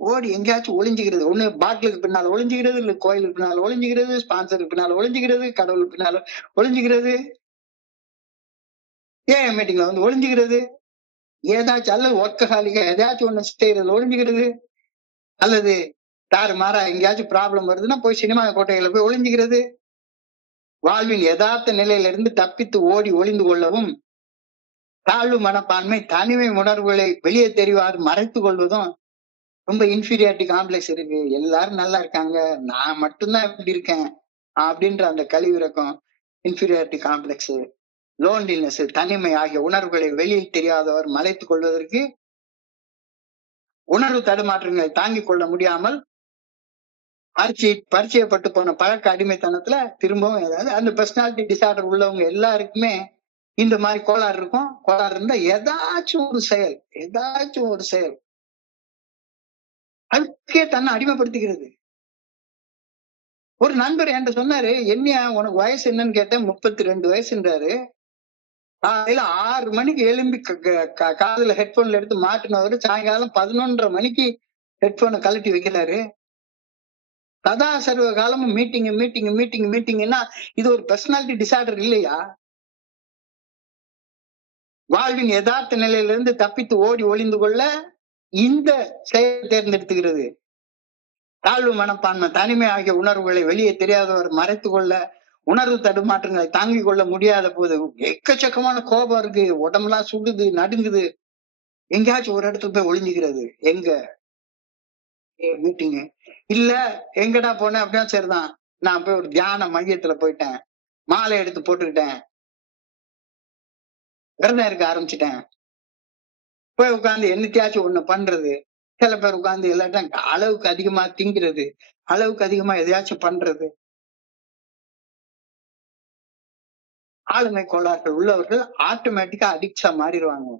ஓடி எங்கேயாச்சும் ஒளிஞ்சுக்கிறது. ஒண்ணு பாட்டிலுக்கு பின்னால ஒளிஞ்சுக்கிறது, இல்ல கோயிலுக்கு பின்னால ஒளிஞ்சுக்கிறது, ஸ்பான்சருக்கு பின்னால ஒளிஞ்சுக்கிறது, கடவுளுக்கு பின்னால ஒளிஞ்சுக்கிறது, மீட்டிங்ல ஒளிஞ்சுக்கிறது, ஏதாச்சும் அல்லது ஒர்க்கஹாலிக்கா ஏதாச்சும் ஒண்ணு செய்யறது ஒளிஞ்சுக்கிறது, அல்லது தாறு மாறா எங்கேயாச்சும் ப்ராப்ளம் வருதுன்னா போய் சினிமா கோட்டைகளை போய் ஒளிஞ்சுக்கிறது. வாழ்வின் யதார்த்த நிலையில இருந்து தப்பித்து ஓடி ஒளிந்து கொள்ளவும், தாழ்வு மனப்பான்மை, தனிமை உணர்வுகளை வெளியே தெரிவாது மறைத்து கொள்வதும், ரொம்ப இன்ஃபீரியாரிட்டி காம்ப்ளெக்ஸ் இருக்கு, எல்லாரும் நல்லா இருக்காங்க, நான் மட்டும்தான் இப்படி இருக்கேன் அப்படின்ற அந்த கழிவிறக்கம், இன்ஃபீரியாரிட்டி காம்ப்ளெக்ஸ், லோன்லினஸ், தனிமை ஆகிய உணர்வுகளை வெளியில் தெரியாதவர் மறைத்துக் கொள்வதற்கு, உணர்வு தடுமாற்றங்களை தாங்கிக் கொள்ள முடியாமல் பரிச்சயப்பட்டு போன பழக்க அடிமைத்தனத்துல திரும்பவும் ஏதாவது அந்த பர்சனாலிட்டி டிசார்டர் உள்ளவங்க எல்லாருக்குமே இந்த மாதிரி கோளாறு இருக்கும். கோளாறு இருந்தா ஏதாச்சும் ஒரு செயல் அதுக்கே தன்னை அடிமைப்படுத்திக்கிறது. ஒரு நண்பர் என்கிட்ட சொன்னாரு, என்னையா உனக்கு வயசு என்னன்னு கேட்டேன். 32 வயசுன்றாரு. காலையில 6 மணிக்கு எழும்பி காதுல ஹெட்போன்ல எடுத்து மாட்டினவரு சாயங்காலம் 11:30 மணிக்கு ஹெட்போனை கழட்டி வைக்கிறாரு. சதா சர்வ காலமும் மீட்டிங்னா இது ஒரு பர்சனாலிட்டி டிசார்டர் இல்லையா? வாழ்வின் யதார்த்த நிலையிலிருந்து தப்பித்து ஓடி ஒளிந்து கொள்ள இந்த செயலை தேர்ந்தெடுத்துகிறது. தாழ்வு மனப்பான்மை, தனிமை ஆகிய உணர்வுகளை வெளியே தெரியாதவர் மறைத்து கொள்ள, உணர்வு தடுமாற்றங்களை தாங்கிக் கொள்ள முடியாத போது எக்கச்சக்கமான கோபம் இருக்கு, உடம்பெல்லாம் சுடுது, நடுங்குது, எங்கேயாச்சும் ஒரு இடத்துல போய் ஒளிஞ்சுக்கிறது. எங்க மீட்டிங் இல்ல, எங்கடா போனேன் அப்படின்னா சரிதான், நான் போய் ஒரு தியான மையத்துல போயிட்டேன், மாலை எடுத்து போட்டுக்கிட்டேன், விரதம் இருக்க ஆரம்பிச்சுட்டேன், போய் உட்கார்ந்து என்னத்தையாச்சும் ஒண்ணு பண்றது. சில பேர் உட்கார்ந்து எல்லாட்டும் அளவுக்கு அதிகமா திங்கிறது, அளவுக்கு அதிகமா எதையாச்சும் பண்றது. ஆளுமை கோளாறுகள் உள்ளவர்கள் ஆட்டோமேட்டிக்கா அடிக்டா மாறிடுவாங்க.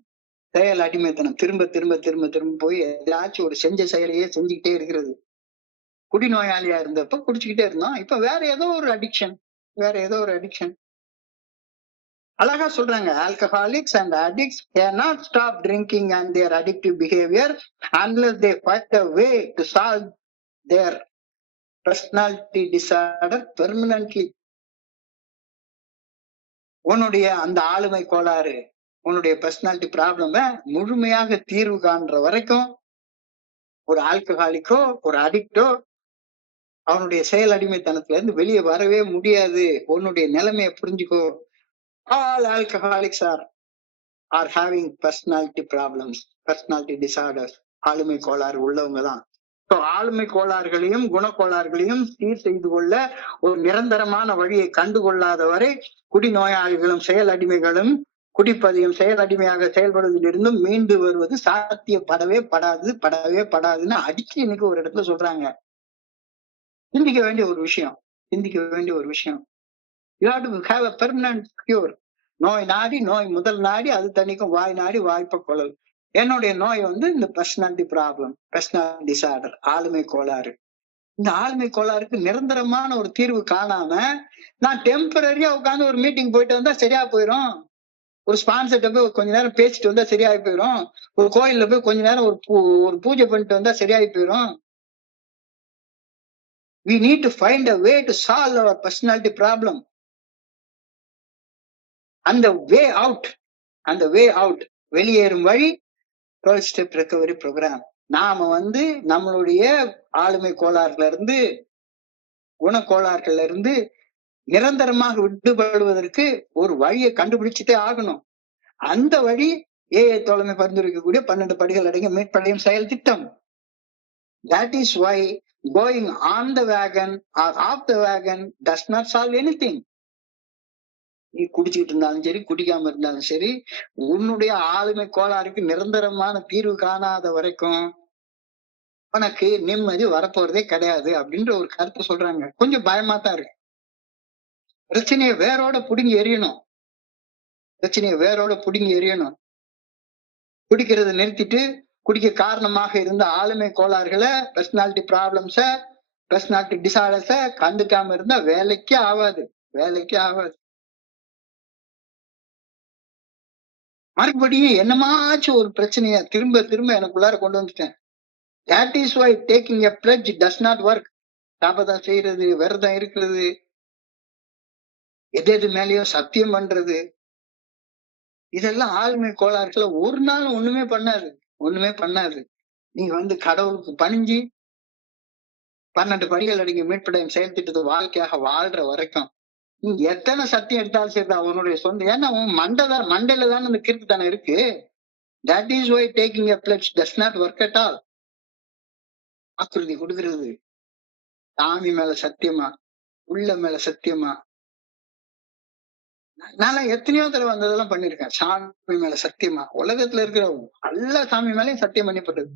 செயல் அடிமைத்தனம் திரும்ப திரும்ப திரும்ப திரும்ப போய் ஏதாச்சும் ஒரு செஞ்ச செயலையே செஞ்சுக்கிட்டே இருக்கிறது. குடிநோயாளியா இருந்தப்ப குடிச்சுக்கிட்டே இருந்தோம், இப்ப வேற ஏதோ ஒரு அடிக்ஷன். அழகா சொல்றாங்க, alcoholics and addicts cannot stop drinking and their addictive behavior unless they find a way to solve their personality disorder permanently. உன்னுடைய அந்த ஆளுமை கோளாறு, உன்னுடைய பர்சனாலிட்டி ப்ராப்ளம் முழுமையாக தீர்வு காண்ற வரைக்கும் ஒரு ஆல்கஹாலிக்கோ ஒரு அடிக்டோ அவனுடைய செயல் அடிமைத்தனத்துல இருந்து வெளியே வரவே முடியாது. உன்னுடைய நிலைமையை புரிஞ்சுக்கோ. All alcoholics are having personality problems, personality disorders. ஆளுமை கோளாறு உள்ளவங்க தான். ஆளுமை கோளாறுகளையும் குணக்கோளாறுகளையும் சீர் செய்து கொள்ள ஒரு நிரந்தரமான வழியை கண்டுகொள்ளாத வரை குடிநோயாளிகளும் செயல் அடிமைகளும் குடிப்பதையும் செயல் அடிமையாக செயல்படுவதிலிருந்தும் மீண்டு வருவது சாத்தியப்படவே படாதுன்னு அடிச்சு இன்னைக்கு ஒரு இடத்துல சொல்றாங்க. சிந்திக்க வேண்டிய ஒரு விஷயம். You have to have a permanent cure. நோய் நாடி, நோய் முதல் நாடி, அது தனிக்கும் வாய் நாடி வாய்ப்ப கொள்ளல். என்னுடைய நோய் இந்த பர்சனாலிட்டி ப்ராப்ளம், பர்சனாலிட்டி டிசார்டர், ஆளுமை கோளாறு. இந்த ஆளுமை கோளாறுக்கு நிரந்தரமான ஒரு தீர்வு காணாம நான் டெம்பரரியா உட்காந்து ஒரு மீட்டிங் போயிட்டு வந்தா சரியா போயிடும், ஒரு ஸ்பான்சர்ட்ட போய் கொஞ்ச நேரம் பேசிட்டு வந்தா சரியாகி போயிடும், ஒரு கோயில்ல போய் கொஞ்ச நேரம் ஒரு பூஜை பண்ணிட்டு வந்தா சரியாகி போயிடும். We need to find a way to solve our personality problem. அந்த வே அவுட் வெளியேறும் வழி 12 ஸ்டெப் ரெக்கவரி ப்ரோக்ராம். நாம நம்மளுடைய ஆளுமை கோளாறுல இருந்து குணக்கோளாறுல இருந்து நிரந்தரமாக விடுபடுவதற்கு ஒரு வழியை கண்டுபிடிச்சுட்டே ஆகணும். அந்த வழி ஏஐ தோழமை பரிந்துரைக்கக்கூடிய 12 படிகள் அடங்கிய மீட்படையும் செயல் திட்டம். That is why going on the wagon or off the wagon does not solve anything. நீ குடிச்சுக்கிட்டு இருந்தாலும் சரி, குடிக்காம இருந்தாலும் சரி, உன்னுடைய ஆளுமை கோளாறுக்கு நிரந்தரமான தீர்வு காணாத வரைக்கும் உனக்கு நிம்மதி வரப்போறதே கிடையாது அப்படின்ற ஒரு கருத்தை சொல்றாங்க. கொஞ்சம் பயமா தான் இருக்கு. பிரச்சனையை வேரோட புடுங்கி எறியணும். குடிக்கிறத நிறுத்திட்டு குடிக்க காரணமாக இருந்த ஆளுமை கோளாறுகளை, பர்சனாலிட்டி ப்ராப்ளம்ஸ, பர்சனாலிட்டி டிசார்டர்ஸ கண்டுக்காம இருந்தா வேலைக்கே ஆகாது. மறுபடியும் என்னமாச்சும் ஒரு பிரச்சனைய திரும்ப திரும்ப எனக்குள்ளார கொண்டு வந்துட்டேன். That is why taking a pledge does not work. தாபதம் செய்யறது, விரதம் இருக்கிறது, எது மேலேயும் சத்தியம் பண்றது, இதெல்லாம் ஆளுமை கோளாறுகளை ஒரு நாள் ஒண்ணுமே பண்ணாது. நீ கடவுளுக்கு பணிஞ்சு 12 படிகள் அடங்கிய மீட்படையும் செயல் திட்டத்தை வாழ்க்கையாக வாழ்ற வரைக்கும் நீ எத்தனை சத்தியம் எடுத்தாலும் சரி, அவனுடைய சொந்த, ஏன்னா உன் மண்டையில தானே அந்த கீர்த்தனை இருக்கு. That is why taking a pledge does not work at all. வாக்குறுதி கொடுக்கிறது, சாமி மேல சத்தியமா, உள்ள மேல சத்தியமா. நான் எத்தனையோ தடவை வந்ததெல்லாம் பண்ணிருக்கேன். சாமி மேல சத்தியமா, உலகத்துல இருக்கிற எல்லா சாமி மேலயும் சத்தியம் பண்ணப்பட்டது.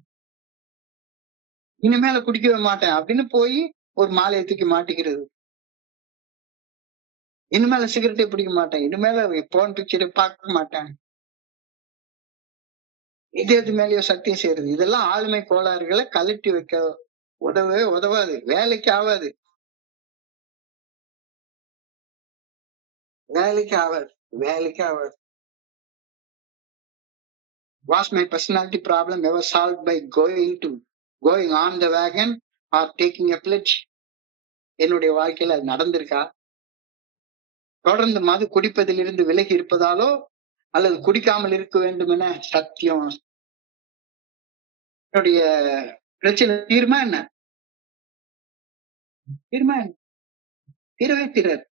இனிமேல குடிக்கவே மாட்டேன் அப்படின்னு போய் ஒரு மாலையை தூக்கி மாட்டிக்கிறது. இனிமேல சிகரெட்டே பிடிக்க மாட்டேன், இனிமேல போன் பிக்சரை பார்க்க மாட்டேன், எது மேலேயோ சத்தியம் செய்யறது. இதெல்லாம் ஆளுமை கோளாறுகளை கழட்டி வைக்க உதவவே உதவாது, வேலைக்கு ஆகாது, வேலைக்கு ஆகாது, வேலைக்கு ஆகாது. Was my personality problem ever solved by going on the wagon or taking a pledge? என்னுடைய வாழ்க்கையில அது நடந்திருக்கா? தொடர்ந்து மது குடிப்பதிலிருந்து விலகி இருப்பதாலோ அல்லது குடிக்காமல் இருக்க வேண்டும் என சத்தியம் என்னுடைய பிரச்சனை தீர்மா என்ன? தீர்மா என்ன? தீரவே தீராது,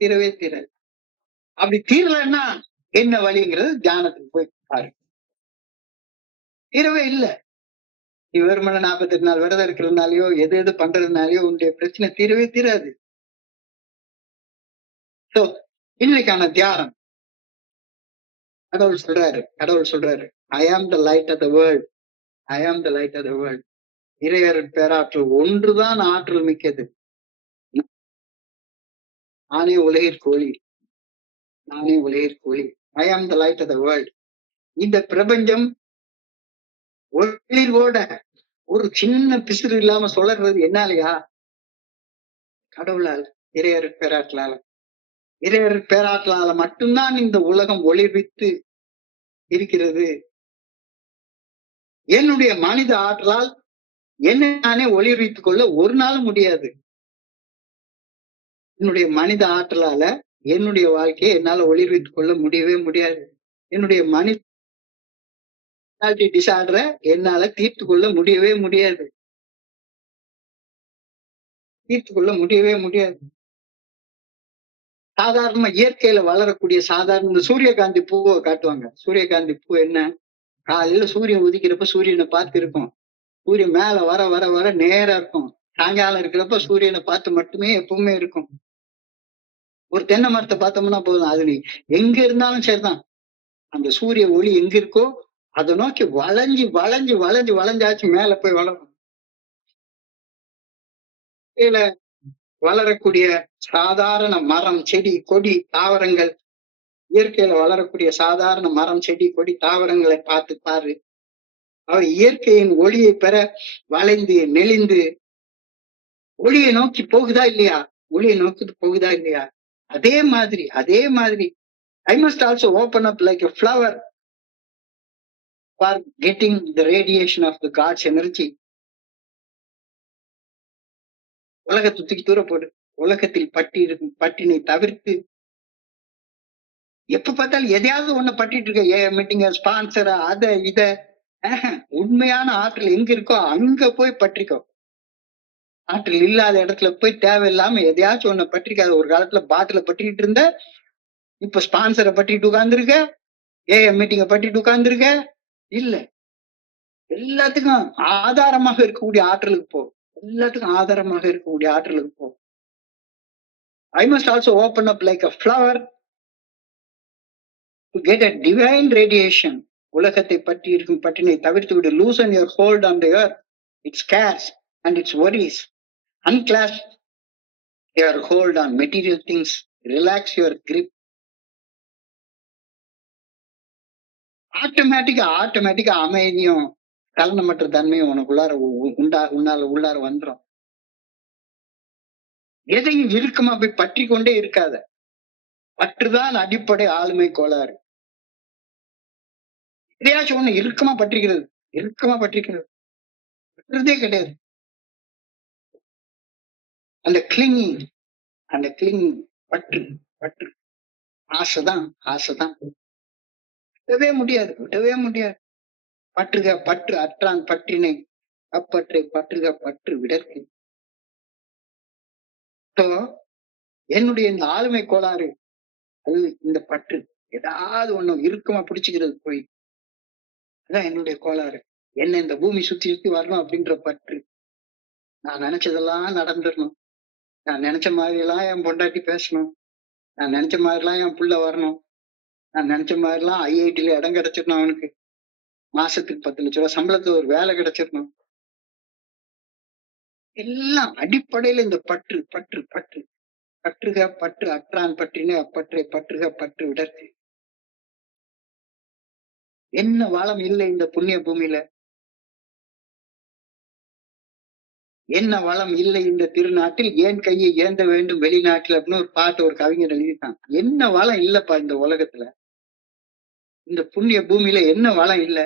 தீரவே தீராது. அப்படி தீரலன்னா என்ன வழிங்கிறது தியானத்துக்கு போய் பாரு. தீரவே இல்லை. நீ வெறுமனை 48 நாள் விரதம் இருக்கிறதுனாலயோ எது பண்றதுனாலயோ உன்னுடைய பிரச்சனை தீரவே தீராது. சோ இன்னைக்கான தியானம் கடவுள் சொல்றாரு I am the light of the world, I am the light of the world. இறையருட் பேராற்றல் ஒன்றுதான் ஆற்றல் மிக்கது. நானே உலகிற்கு ஒளி, நானே உலகிற்கு ஒளி. I am the light of the world. இந்த பிரபஞ்சம் ஒளிர்வோட ஒரு சின்ன பிசுறு இல்லாம சுழறது என்னாலயா? கடவுளால், இறையருட் பேராற்றலால. இறையருட் பேராற்றலால மட்டும்தான் இந்த உலகம் ஒளிர்வித்து இருக்கிறது. என்னுடைய மனித ஆற்றலால் என்னை நானே ஒளிர்வித்துக் கொள்ள ஒரு நாளும் முடியாது. என்னுடைய மனித ஆற்றலால என்னுடைய வாழ்க்கையை என்னால ஒளிர்வித்துக் கொள்ள முடியவே முடியாது. என்னுடைய மனித டிசார்டரை என்னால தீர்த்து கொள்ள முடியவே முடியாது, தீர்த்து கொள்ள முடியவே முடியாது. சாதாரண இயற்கையில வளரக்கூடிய சாதாரண சூரியகாந்தி பூவை காட்டுவாங்க. சூரியகாந்தி பூ என்ன, காலையில சூரியன் உதிக்கிறப்ப சூரியனை பார்த்து இருக்கும், சூரியன் மேல வர வர வர நேரா இருக்கும். சாயங்காலம் இருக்கிறப்ப சூரியனை பார்த்து மட்டுமே எப்பவுமே இருக்கும். ஒரு தென்னை மரத்தை பார்த்தோம்னா போதும், அது நீ எங்க இருந்தாலும் சரிதான், அந்த சூரிய ஒளி எங்க இருக்கோ அதை நோக்கி வளைஞ்சு வளைஞ்சு வளைஞ்சு வளைஞ்சாச்சு மேல போய் வளரும். கீழே வளரக்கூடிய சாதாரண மரம் செடி கொடி தாவரங்கள், இயற்கையில வளரக்கூடிய சாதாரண மரம் செடி கொடி தாவரங்களை பார்த்து பாரு. அவை இயற்கையின் ஒளியை பெற வளைந்து நெளிந்து ஒளியை நோக்கி போகுதா இல்லையா? ஒளியை நோக்கி போகுதா இல்லையா? அதே மாதிரி I must also open up like a flower for getting the radiation of the God's energy. உலகத்தை தூக்கி தூர போடு. உலகத்தில் பட்டினை தவிர்த்து, எப்ப பார்த்தாலும் எதையாவது ஒண்ணு பட்டிட்டு இருக்க, மீட்டிங்க ஸ்பான்சர் அத இத. உண்மையான ஆற்றல் எங்க இருக்கோ அங்க போய் பற்றிக்கோ. ஆற்றல் இல்லாத இடத்துல போய் தேவையில்லாம எதையாச்சும் ஒண்ணு பற்றிக்காத. ஒரு காலத்துல பாட்டில பற்றிக்கிட்டு இருந்த, இப்ப ஸ்பான்சரை பற்றிட்டு உட்கார்ந்துருக்க, மீட்டிங்க பற்றிட்டு உட்கார்ந்துருக்க. இல்ல, எல்லாத்துக்கும் ஆதாரமாக இருக்கக்கூடிய ஆற்றலுக்கு போ. எல்லாத்துக்கும் ஆதாரமாக இருக்கக்கூடிய ஆற்றலுக்கு போ. I must also open up like a flower to get a divine radiation. உலகத்தை பற்றி இருக்கும் பற்றினை தவிர்த்து விடு. Loosen your hold on the earth, its cares and its worries. Unclasp your hold on material things. Relax your grip. ஆட்டோமேட்டிக்கா அமைதியும் கலனமற்ற தன்மையும் உனக்குள்ளார உள்ளார வந்துடும். எதையும் இறுக்கமா போய் பற்றி கொண்டே இருக்காத. பற்றுதான் அடிப்படை ஆளுமை கோளாறு. எதையாச்சும் ஒண்ணு இறுக்கமா பற்றிக்கிறது பற்றுறதே கிடையாது. அந்த கிளிங்கிங் பற்று ஆசைதான் விடவே முடியாது. பற்றுக பற்று அற்றான் பற்றினை அப்பற்றை பற்றுக பற்று விடற்கு. என்னுடைய இந்த ஆளுமை கோளாறு அது இந்த பற்று. ஏதாவது ஒண்ணு இறுக்கமா பிடிச்சுக்கிறது போய், அதான் என்னுடைய கோளாறு. என்ன இந்த பூமி சுத்தி வரணும் அப்படின்ற பற்று. நான் நினைச்சதெல்லாம் நடந்துடணும், நான் நினைச்ச மாதிரி எல்லாம் என் பொண்டாட்டி பேசணும், நான் நினைச்ச மாதிரி எல்லாம் என் புள்ள வரணும், நான் நினைச்ச மாதிரி எல்லாம் ஐஐடியில இடம் கிடைச்சிடணும், அவனுக்கு மாசத்துக்கு 10 லட்ச ரூபாய் சம்பளத்துல ஒரு வேலை கிடைச்சிடணும். எல்லாம் அடிப்படையில இந்த பற்று பற்று பற்று பற்றுக பற்று அற்றான் பற்றினே அப்பற்றை பற்றுக பற்று விடற்கு. என்ன வளம் இல்லை இந்த புண்ணிய பூமியில, என்ன வளம் இல்லை இந்த திருநாட்டில், ஏன் கையை ஏந்த வேண்டும் வெளிநாட்டில் அப்படின்னு ஒரு பாட்டு ஒரு கவிஞர் எழுதிட்டான். என்ன வளம் இல்லப்பா இந்த உலகத்துல, இந்த புண்ணிய பூமியில என்ன வளம் இல்ல,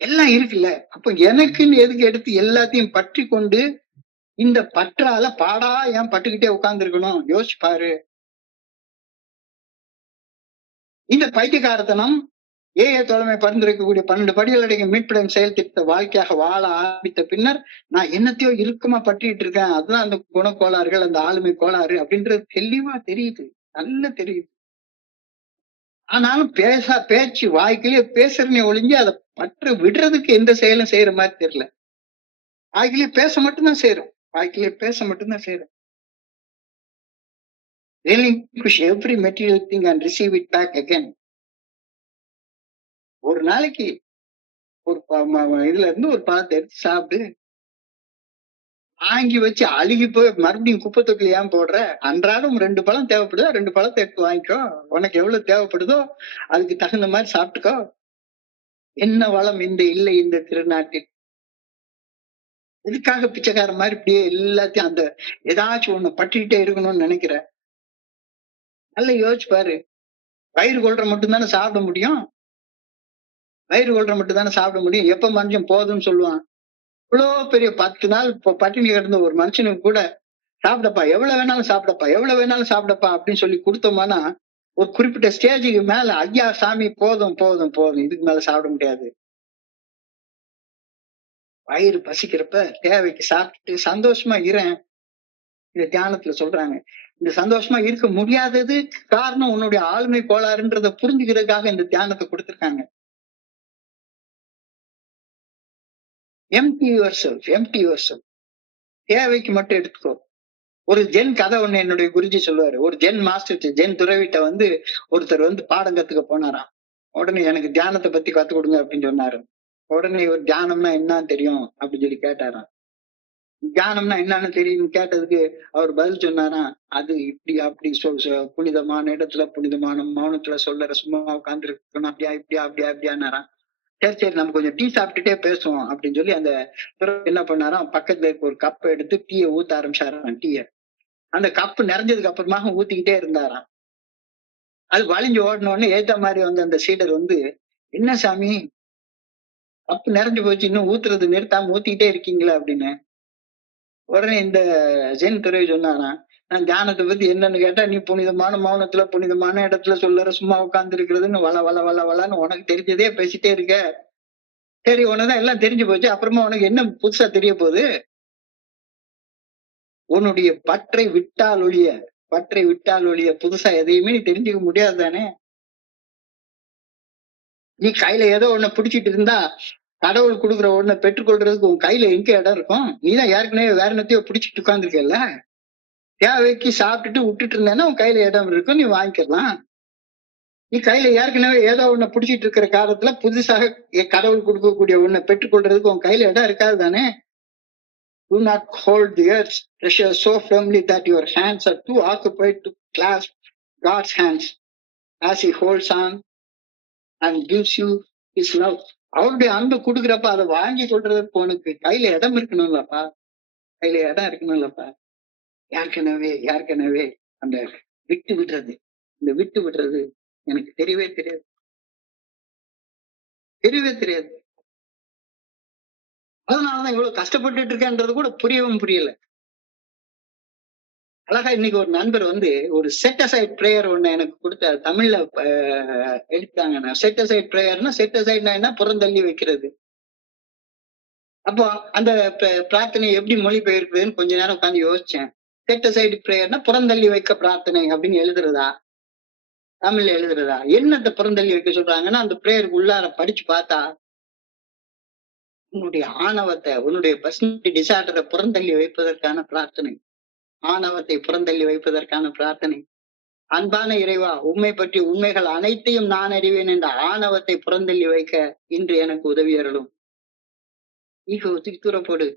எல்லாம் இருக்குல்ல. அப்ப எனக்குன்னு எதுக்கு எடுத்து எல்லாத்தையும் பற்றி கொண்டு இந்த பற்றால பாடா ஏன் பட்டுக்கிட்டே உட்கார்ந்து இருக்கணும்? யோசிச்சு பாரு. இந்த பைத்தியக்காரத்தனம் தோழமை பரிந்துரைக்கக்கூடிய 12 படிகள் அடங்கிய மீட்புடன் செயல் திட்ட வாழ்க்கையாக வாழ ஆரம்பித்த பின்னர் நான் என்னத்தையோ இறுக்கமா பற்றிட்டு இருக்கேன், அதுதான் அந்த குணக்கோளாறுகள், அந்த ஆளுமை கோளாறு அப்படின்றது தெளிவா தெரியுது, நல்லா தெரியுது. ஆனாலும் பேச்சு வாய்க்கிலேயே பேசுறனே ஒழிஞ்சு அதை பற்ற விடுறதுக்கு எந்த செயலும் செய்யற மாதிரி தெரியல. வாய்க்கிலேயே பேச மட்டும்தான் செய்யறோம், வாய்க்கிலேயே பேச மட்டும்தான் செய்யறோம். Relinquish every material thing and receive it back again. ஒரு நாளைக்கு ஒரு இதுல இருந்து ஒரு பழத்தை எடுத்து சாப்பிட்டு வாங்கி வச்சு அழுகி போய் மறுபடியும் குப்பை தொட்டில ஏன் போடுற? அன்றாடம் 2 பழம் தேவைப்படுதோ 2 பழத்தை எடுத்து வாங்கிக்கோ, உனக்கு எவ்வளவு தேவைப்படுதோ அதுக்கு தகுந்த மாதிரி சாப்பிட்டுக்கோ. என்ன வளம் இந்த இல்லை இந்த திருநாட்டில்? எதுக்காக பிச்சைக்கார மாதிரி இப்படியே எல்லாத்தையும் அந்த ஏதாச்சும் ஒண்ணு பற்றிக்கிட்டே இருக்கணும்னு நினைக்கிற? நல்லா யோசிச்சு பாரு. வயிறு கொள்ற மட்டும்தானே சாப்பிட முடியும், வயிறு கொள்ற மட்டும்தானே சாப்பிட முடியும். எப்ப மனுஷன் போதும்னு சொல்லுவான்? இவ்வளவு பெரிய 10 நாள் பட்டினி கிடந்த ஒரு மனுஷனுக்கு கூட சாப்பிடப்பா, எவ்வளவு வேணாலும் சாப்பிடப்பா, எவ்வளவு வேணாலும் சாப்பிடப்பா அப்படின்னு சொல்லி கொடுத்தோம்னா ஒரு குறிப்பிட்ட ஸ்டேஜுக்கு மேல ஐயா சாமி போதும் போதும் போதும், இதுக்கு மேல சாப்பிட முடியாது. வயிறு பசிக்கிறப்ப தேவைக்கு சாப்பிட்டுட்டு சந்தோஷமா இரேன். இந்த தியானத்துல சொல்றாங்க. இந்த சந்தோஷமா இருக்க முடியாதது காரணம் உன்னுடைய ஆளுமை கோளாறுன்றத புரிஞ்சுக்கிறதுக்காக இந்த தியானத்தை கொடுத்திருக்காங்க. எம்டி யுவர் தேவைக்கு மட்டும் எடுத்துக்கோ. ஒரு ஜென் கதை ஒண்ணு என்னுடைய குருஜி சொல்லுவாரு. ஒரு ஜென் மாஸ்டர், ஜென் துறவிட்ட ஒருத்தர் பாடம் கத்துக்க போனாராம். உடனே எனக்கு தியானத்தை பத்தி கத்து கொடுங்க அப்படின்னு சொன்னாரு. உடனே ஒரு தியானம்னா என்னன்னு தெரியும் அப்படின்னு சொல்லி கேட்டாராம். தியானம்னா என்னன்னு தெரியும் கேட்டதுக்கு அவர் பதில் சொன்னாராம், அது இப்படி அப்படி புனிதமான இடத்துல புனிதமான மௌனத்துல சொல்லற சும்மா உட்கார்ந்து இருக்கணும், அப்படியா இப்படியா அப்படியா அப்படியானாராம். சரி நம்ம கொஞ்சம் டீ சாப்பிட்டுட்டே பேசுவோம் அப்படின்னு சொல்லி அந்த என்ன பண்ணாராம், பக்கத்துல இருக்க ஒரு கப்பை எடுத்து டீயை ஊத்த ஆரம்பிச்சாராம். டீயை அந்த கப்பு நிறைஞ்சதுக்கு அப்புறமாக ஊத்திக்கிட்டே இருந்தாராம். அது வலிஞ்சு ஓடினோடனே ஏத்த மாதிரி அந்த சீடர் என்ன சாமி கப்பு நிறைஞ்சு போச்சு, இன்னும் ஊத்துறது நிறுத்தாம ஊத்திக்கிட்டே இருக்கீங்களா அப்படின்னு. உடனே இந்த ஜென் துறவி சொன்னாராம், நான் தியானத்தை பத்தி என்னன்னு கேட்டா, நீ புனிதமான மௌனத்துல புனிதமான இடத்துல சொல்லற சும்மா உட்கார்ந்து இருக்கிறதுன்னு வள வள வள வளன்னு உனக்கு தெரிஞ்சதே பேசிட்டே இருக்க. சரி உனதான் எல்லாம் தெரிஞ்சு போச்சு, அப்புறமா உனக்கு என்ன புதுசா தெரிய போகுது? உன்னுடைய பற்றை விட்டால் ஒழிய புதுசா எதையுமே நீ தெரிஞ்சுக்க முடியாது தானே. நீ கையில ஏதோ ஒண்ணு பிடிச்சிட்டு இருந்தா கடவுள் கொடுக்குற ஒண்ணு பெற்றுக்கொள்றதுக்கு உன் கையில எங்க இடம் இருக்கும்? நீதான் ஏற்கனவே வேற என்னத்தையோ பிடிச்சிட்டு உட்கார்ந்துருக்கல. தேவைக்கு சாப்பிட்டுட்டு விட்டுட்டு இருந்தேன்னா உன் கையில இடம் இருக்கும், நீ வாங்கிக்கலாம். நீ கையில ஏற்கனவே ஏதோ ஒண்ணு பிடிச்சிட்டு இருக்கிற காலத்துல புதுசாக கடவுள் கொடுக்கக்கூடிய ஒண்ணு பெற்றுக்கொள்றதுக்கு உன் கையில இடம் இருக்காது தானே. Do not hold the earth's treasure so firmly that your hands are too occupied to clasp God's hands as he holds on and gives you his love. அவருடைய அன்பு கொடுக்குறப்ப அதை வாங்கி கொள்றதுக்கு உனக்கு கையில இடம் இருக்கணும்லப்பா, கையில இடம் இருக்கணும்லப்பா. ஏற்கனவே அந்த விட்டு விடுறது எனக்கு தெரியவே தெரியாது. அதனாலதான் இவ்வளவு கஷ்டப்பட்டுட்டு இருக்கேன்றது கூட புரியவும் புரியல. அழகா இன்னைக்கு ஒரு நண்பர் ஒரு செட் அசைட் பிரேயர் ஒண்ணு எனக்கு கொடுத்தாரு. தமிழ்ல எடுத்தாங்க. செட் அசைட் பிரேயர்னா, செட் அசைட்னா என்ன, புறந்தள்ளி வைக்கிறது. அப்போ அந்த பிரார்த்தனை எப்படி மொழிபெயர்க்குதுன்னு கொஞ்ச நேரம் உட்காந்து யோசிச்சேன். செட் அசைட் பிரேயர்னா புறந்தள்ளி வைக்க பிரார்த்தனை அப்படின்னு எழுதுறதா, தமிழ்ல எழுதுறதா? என்னத்தை புறந்தள்ளி வைக்க சொல்றாங்கன்னா, அந்த பிரேயருக்கு உள்ளார படிச்சு பார்த்தா உன்னுடைய ஆணவத்தை, உன்னுடைய பர்சனாலிட்டி டிசார்டரை புறந்தள்ளி வைப்பதற்கான பிரார்த்தனை, ஆணவத்தை புறந்தள்ளி வைப்பதற்கான பிரார்த்தனை. அன்பான இறைவா, உண்மை பற்றி உண்மைகள் அனைத்தையும் நான் அறிவேன் என்ற ஆணவத்தை புறந்தள்ளி வைக்க இன்று எனக்கு உதவி அருளும். ஈகோ தூக்கி தூர போடு.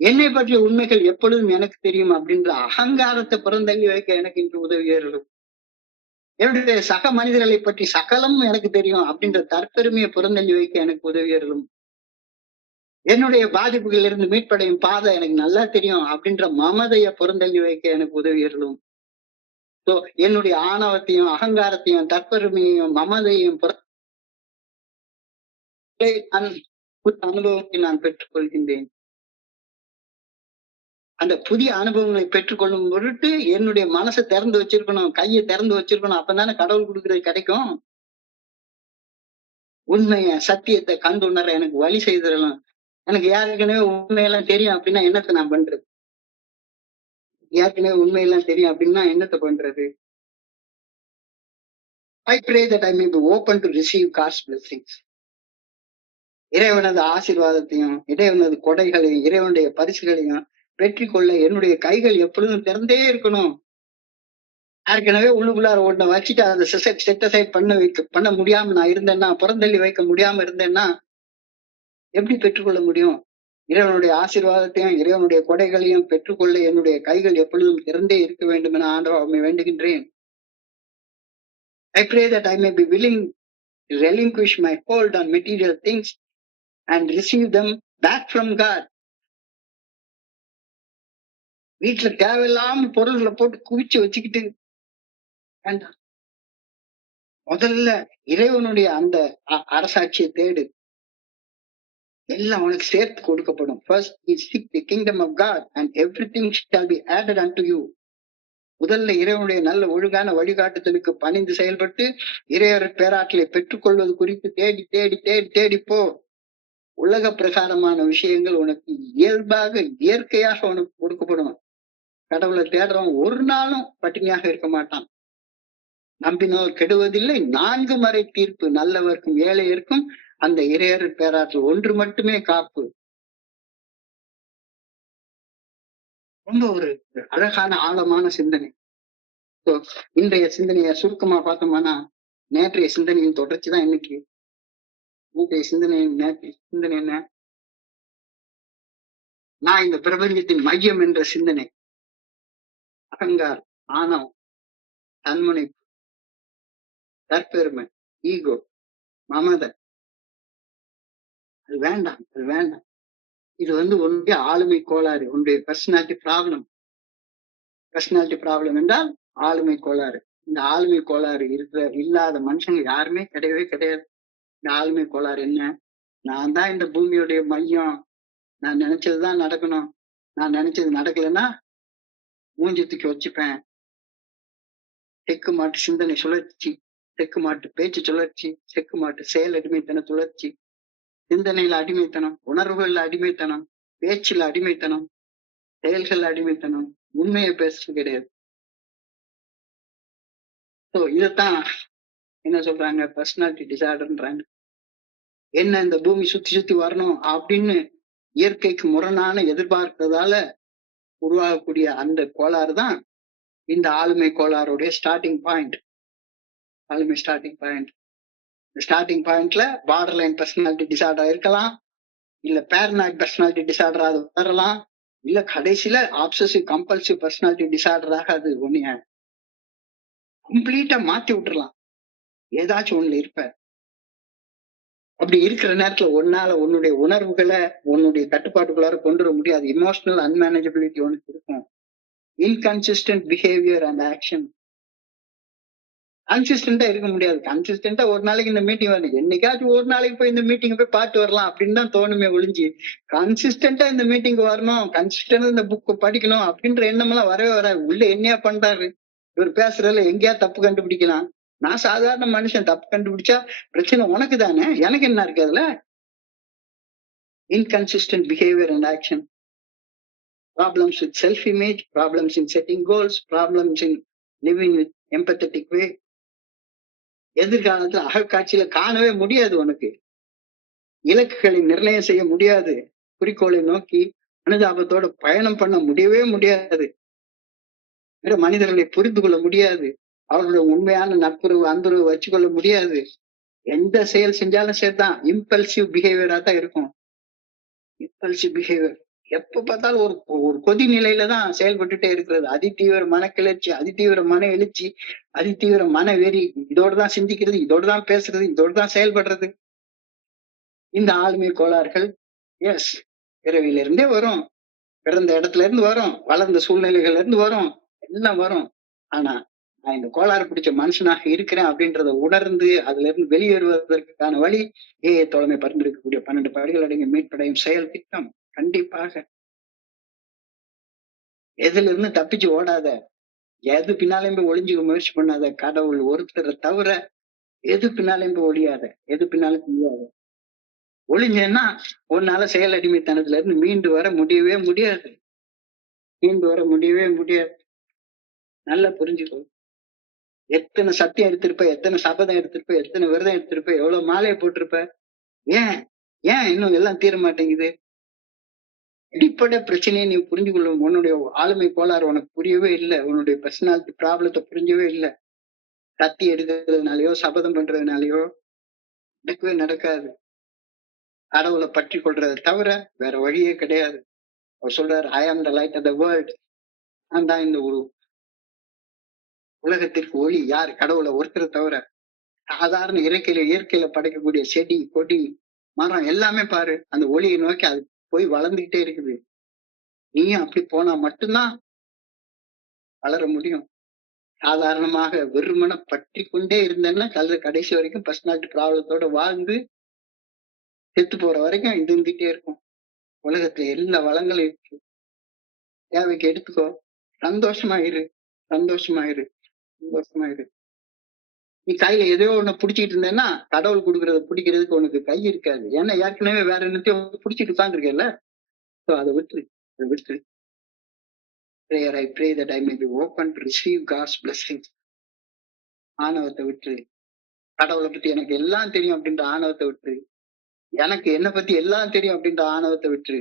என்னை பற்றிய உண்மைகள் எப்பொழுதும் எனக்கு தெரியும் அப்படின்ற அகங்காரத்தை புறந்தள்ளி வைக்க எனக்கு இன்று உதவியர்களும், என்னுடைய சக மனிதர்களை பற்றி சகலம் எனக்கு தெரியும் அப்படின்ற தற்பெருமையை புறந்தள்ளி வைக்க எனக்கு உதவியர்களும், என்னுடைய பாதிப்புகளில் இருந்து மீட்படையும் பாதை எனக்கு நல்லா தெரியும் அப்படின்ற மமதையை புறந்தள்ளி வைக்க எனக்கு உதவியர்களும். சோ என்னுடைய ஆணவத்தையும் அகங்காரத்தையும் தற்பெருமையையும் மமதையும் அனுபவத்தை நான் பெற்றுக் கொள்கின்றேன். அந்த புதிய அனுபவங்களை பெற்றுக்கொள்ளும் பொருட்டு என்னுடைய மனசை திறந்து வச்சிருக்கணும், கையை திறந்து வச்சிருக்கணும். அப்பதானே கடவுள் கொடுக்கறது கிடைக்கும். உண்மைய சத்தியத்தை கண்டுணர எனக்கு வழி செய்திடலாம். எனக்கு ஏற்கனவே உண்மையெல்லாம் தெரியும் அப்படின்னா என்னத்தை நான் பண்றது? ஏற்கனவே உண்மையெல்லாம் தெரியும் அப்படின்னா என்னத்தை பண்றது? I pray that I may be open to receive God's blessings. இறைவனது ஆசீர்வாதத்தையும் இறைவனது கொடைகளையும் இறைவனுடைய பரிசுகளையும் பெற்றுக்கொள்ள என்னுடைய கைகள் எப்பொழுதும் திறந்தே இருக்கணும். ஏற்கனவே உள்ளுக்குள்ளார ஒன்ன வச்சுட்டு அதை செட்டசைட் பண்ண முடியாம நான் இருந்தேன்னா, புறந்தள்ளி வைக்க முடியாம இருந்தேன்னா எப்படி பெற்றுக்கொள்ள முடியும்? இறைவனுடைய ஆசீர்வாதத்தையும் இறைவனுடைய கொடைகளையும் பெற்றுக்கொள்ள என்னுடைய கைகள் எப்பொழுதும் திறந்தே இருக்க வேண்டும் என ஆண்டவரை வேண்டுகின்றேன். I pray that I may be willing to relinquish my hold on material things and receive them back from God. வீட்டுல தேவையில்லாம பொருள்களை போட்டு குவிச்சு வச்சுக்கிட்டு வேண்டாம். முதல்ல இறைவனுடைய அந்த அரசாட்சியை தேடு, எல்லாம் உனக்கு சேர்த்து கொடுக்கப்படும். First seek the kingdom of God and everything shall be added unto you. முதல்ல இறைவனுடைய நல்ல ஒழுங்கான வழிகாட்டுதலுக்கு பணிந்து செயல்பட்டு இறையர் பேராற்றலை பெற்றுக்கொள்வது குறித்து தேடி தேடி தேடி தேடிப்போ. உலக பிரகாரமான விஷயங்கள் உனக்கு இயல்பாக இயற்கையாக உனக்கு கொடுக்கப்படும். கடவுளை தேடுறவன் ஒரு நாளும் பட்டினியாக இருக்க மாட்டான். நம்பினோர் கெடுவதில்லை, 4 மறை தீர்ப்பு, நல்லவர்க்கும் ஏழையர்க்கும் அந்த இறையர் பேராற்றல் ஒன்று மட்டுமே காப்பு. ரொம்ப ஒரு அழகான ஆழமான சிந்தனை. இன்றைய சிந்தனைய சுருக்கமா பார்த்தோம்னா, நேற்றைய சிந்தனையின் தொடர்ச்சி தான் இன்னைக்கு. நேற்றைய சிந்தனை என்ன? நான் இந்த பிரபஞ்சத்தின் மையம் என்ற சிந்தனை. அகங்காரம், ஆணவம், தன்முனைப்பு, தற்பெருமை, ஈகோ, மமதை, அது வேண்டாம், அது வேண்டாம். இது உன்னுடைய ஆளுமை கோளாறு, உன்னுடைய பர்சனாலிட்டி ப்ராப்ளம். பர்சனாலிட்டி ப்ராப்ளம் என்றால் ஆளுமை கோளாறு. இந்த ஆளுமை கோளாறு இல்லாத மனுஷங்க யாருமே கிடையவே கிடையாது. இந்த ஆளுமை கோளாறு என்ன? நான் தான் இந்த பூமியுடைய மையம், நான் நினைச்சதுதான் நடக்கணும், நான் நினைச்சது நடக்கலைன்னா மூஞ்சி தூக்கி வச்சுப்பேன். தெக்கு மாட்டு சிந்தனை சுழற்சி, தெக்கு மாட்டு பேச்சு சுழற்சி, தெக்கு மாட்டு செயல் அடிமைத்தன சுழற்சி. சிந்தனையில அடிமைத்தனம், உணர்வுகள்ல அடிமைத்தனம், பேச்சுல அடிமைத்தனம், செயல்கள் அடிமைத்தனம், உண்மையை பேசுறது கிடையாது. இதத்தான் என்ன சொல்றாங்க? பர்சனாலிட்டி டிசார்டர்ன்றாங்க. என்ன இந்த பூமி சுத்தி சுத்தி வரணும் அப்படின்னு இயற்கைக்கு முரணான எதிர்பார்க்கிறதால உருவாகக்கூடிய அந்த கோளாறு தான் இந்த ஆளுமை கோளாறுடைய ஸ்டார்டிங் பாயிண்ட். ஆளுமை ஸ்டார்டிங் பாயிண்ட். ஸ்டார்டிங் பாயிண்ட்ல பார்டர் லைன் பர்சனாலிட்டி டிசார்டர் இருக்கலாம், இல்ல பேரனாய்ட் பர்சனாலிட்டி டிசார்டர் அது வரலாம், இல்ல கடைசியில ஆப்சசிவ் கம்பல்சிவ் பர்சனாலிட்டி டிசார்டராக அது ஒன்னிய கம்ப்ளீட்டா மாத்தி விட்டுறலாம். ஏதாச்சும் ஒண்ணுல இருப்ப. அப்படி இருக்கிற நேரத்துல உன்னுடைய உணர்வுகளை உன்னுடைய கட்டுப்பாட்டுக்குள்ளார கொண்டு வர முடியாது. இமோஷனல் அன்மேனேஜபிலிட்டி உனக்கு இருக்கும். Inconsistent behaviour and action. கன்சிஸ்டன்டா இருக்க முடியாது. கன்சிஸ்டன்டா ஒரு நாளைக்கு இந்த மீட்டிங் வரணும், என்னைக்காச்சும் ஒரு நாளைக்கு போய் இந்த மீட்டிங் போய் பார்த்து வரலாம் அப்படின்னு தான் தோணுமே ஒழிஞ்சு, கன்சிஸ்டன்டா இந்த மீட்டிங் வரணும், கன்சிஸ்டன்டா இந்த புக் படிக்கணும் அப்படின்ற எண்ணம் எல்லாம் வரவே வராது. உள்ள என்னையா பண்றாரு இவர் பேசுறதுல, எங்கேயா தப்பு கண்டுபிடிக்கலாம். நான் சாதாரண மனுஷன், தப்பு கண்டுபிடிச்சா பிரச்சனை உனக்கு தானே, எனக்கு என்ன இருக்கு அதுல? Inconsistent behaviour and action. Problems with self image, problems in setting goals, problems in living with empathetic way. எதிர்காலத்துல அகக்காட்சியில காணவே முடியாது. உனக்கு இலக்குகளை நிர்ணயம் செய்ய முடியாது. குறிக்கோளை நோக்கி அனுதாபத்தோட பயணம் பண்ண முடியவே முடியாது. மனிதர்களை புரிந்து கொள்ள முடியாது. அவர்களுடைய உண்மையான நட்புறவு அன்புறவு வச்சுக்கொள்ள முடியாது. எந்த செயல் செஞ்சாலும் சரிதான், இம்பல்சிவ் பிஹேவியரா தான் இருக்கும். இம்பல்சிவ் பிஹேவியர், எப்ப பார்த்தாலும் ஒரு ஒரு கொதி நிலையில தான் செயல்பட்டுட்டே இருக்கிறது. அதிதீவிர மனக்கிளர்ச்சி, அதிதீவிர மன எழுச்சி, அதிதீவிர மன வெறி, இதோட தான் சிந்திக்கிறது, இதோட தான் பேசுறது, இதோட தான் செயல்படுறது. இந்த ஆளுமை கோளாறுகள் எஸ் பிறவியிலிருந்தே வரும், பிறந்த இடத்துல இருந்து வரும், வளர்ந்த சூழ்நிலைகள்ல இருந்து வரும், எல்லாம் வரும். ஆனா நான் இந்த கோளாறு பிடிச்ச மனுஷனாக இருக்கிறேன் அப்படின்றத உணர்ந்து அதுல இருந்து வெளியேறுவதற்கான வழி தோழமை பரிந்துரைக்கக்கூடிய 12 படிகள் அடங்கிய மீட்படையும் செயல் திட்டம். கண்டிப்பாக எதுல இருந்து தப்பிச்சு ஓடாத, எது பின்னாலையும் போய் ஒளிஞ்சுக்க முயற்சி பண்ணாத, கடவுள் ஒருத்தரை தவிர எது பின்னாலையும் போய் ஒளியாத, எது பின்னாலும் முடியாத. ஒளிஞ்சேன்னா உன்னால செயல் அடிமைத்தனத்துல இருந்து மீண்டு வர முடியவே முடியாது, மீண்டு வர முடியவே முடியாது. நல்லா புரிஞ்சுக்கோ. எத்தனை சத்தியம் எடுத்திருப்ப, எத்தனை சபதம் எடுத்திருப்ப, எத்தனை விரதம் எடுத்திருப்ப, எவ்வளவு மாலையை போட்டிருப்ப, ஏன் ஏன் இன்னும் எல்லாம் தீர மாட்டேங்குது? அடிப்படை பிரச்சனையை நீ புரிஞ்சு கொள்ளும். உன்னுடைய ஆளுமை கோளாறு உனக்கு புரியவே இல்லை, உன்னுடைய பர்சனாலிட்டி ப்ராப்ளத்தை புரிஞ்சவே இல்லை. கத்தி எடுக்கிறதுனாலயோ சபதம் பண்றதுனாலயோ நடக்கவே நடக்காது. கடவுளை பற்றி கொள்றதை தவிர வேற வழியே கிடையாது. அவர் சொல்றாரு, I am the light of the world. நான் தான் இந்த ஒரு உலகத்திற்கு ஒளி. யார்? கடவுளை ஒருத்தரை தவிர. சாதாரண இயற்கையில படைக்கக்கூடிய செடி கொடி மரம் எல்லாமே பாரு, அந்த ஒளியை நோக்கி அது போய் வளர்ந்துகிட்டே இருக்குது. நீயும் அப்படி போனா மட்டும்தான் வளர முடியும். சாதாரணமாக வெறுமன பற்றி கொண்டே இருந்தேன்னா கடைசி வரைக்கும் பர்சனாலிட்டி ப்ராப்ளத்தோட வாழ்ந்து செத்து போற வரைக்கும் இது இருந்துகிட்டே இருக்கும். உலகத்துல எல்லா வளங்களும் இருக்கு, தேவைக்கு எடுத்துக்கோ, சந்தோஷமா இரு, சந்தோஷமா இரு, சந்தோஷமா இரு. நீ கையில எதையோ ஒண்ணு புடிச்சிட்டு இருந்தேன்னா கடவுள் கொடுக்கறத பிடிக்கிறதுக்கு உனக்கு கை இருக்காது. ஏன்னா ஏற்கனவே வேற என்னத்தையும் புடிச்சிட்டு உட்கார்ந்துருக்கல. அதை விட்டுரு, அதை விட்டுரு. Prayer, I pray that I may be open to receive God's blessings. ஆணவத்தை விட்டுரு. கடவுளை பத்தி எனக்கு எல்லாம் தெரியும் அப்படின்ற ஆணவத்தை விட்டுரு. எனக்கு என்ன பத்தி எல்லாம் தெரியும் அப்படின்ற ஆணவத்தை விட்டுரு.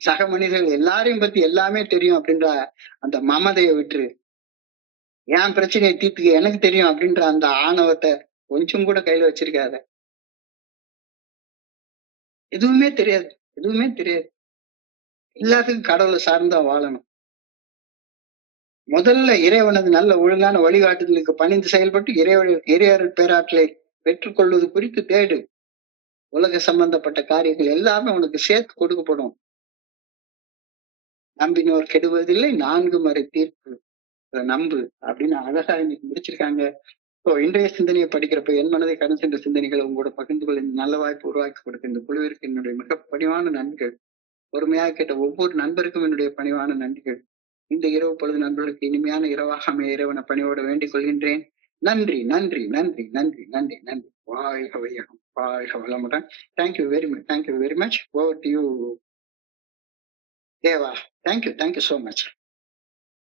சக மனிதர்கள் எல்லாரையும் பத்தி எல்லாமே தெரியும் அப்படின்ற அந்த மமதையை விட்டுரு. என் பிரச்சனையை தீர்த்துக்க எனக்கு தெரியும் அப்படின்ற அந்த ஆணவத்தை கொஞ்சம் கூட கையில வச்சிருக்காத. எதுவுமே தெரியாது, எதுவுமே தெரியாது. எல்லாத்துக்கும் கடவுளை சார்ந்தா வாழணும். முதல்ல இறைவனது நல்ல ஒழுங்கான வழிகாட்டுதலுக்கு பணிந்து செயல்பட்டு இறையருள் பேராற்றலை பெற்றுக்கொள்வது குறித்து தேடு. உலக சம்பந்தப்பட்ட காரியங்கள் எல்லாமே உனக்கு சேர்த்து கொடுக்கப்படும். நம்பினோர் கெடுவதில்லை, 4 முறை தீர்ப்பு நம்பு அப்படின்னு அழகா இன்னைக்கு முடிச்சிருக்காங்க. இன்றைய சிந்தனையை படிக்கிறப்ப என் மனதை கடந்து சென்ற சிந்தனைகளை உங்களோட பகிர்ந்து கொள்ள நல்ல வாய்ப்பு உருவாக்கி கொடுக்க இந்த குழுவிற்கு என்னுடைய மிக பணிவான நன்றிகள். பொறுமையாக கேட்ட ஒவ்வொரு நண்பருக்கும் என்னுடைய பணிவான நன்றிகள். இந்த இரவு பொழுது நண்பர்களுக்கு இனிமையான இரவாக அமைய இறைவனை பணியோட வேண்டிக் கொள்கின்றேன். நன்றி, நன்றி, நன்றி, நன்றி, நன்றி, நன்றி. வாழ்க வையகம், வாழ்க வளமுடன். Thank you very much, thank you very much. Over to you Deva. Thank you, thank you so much.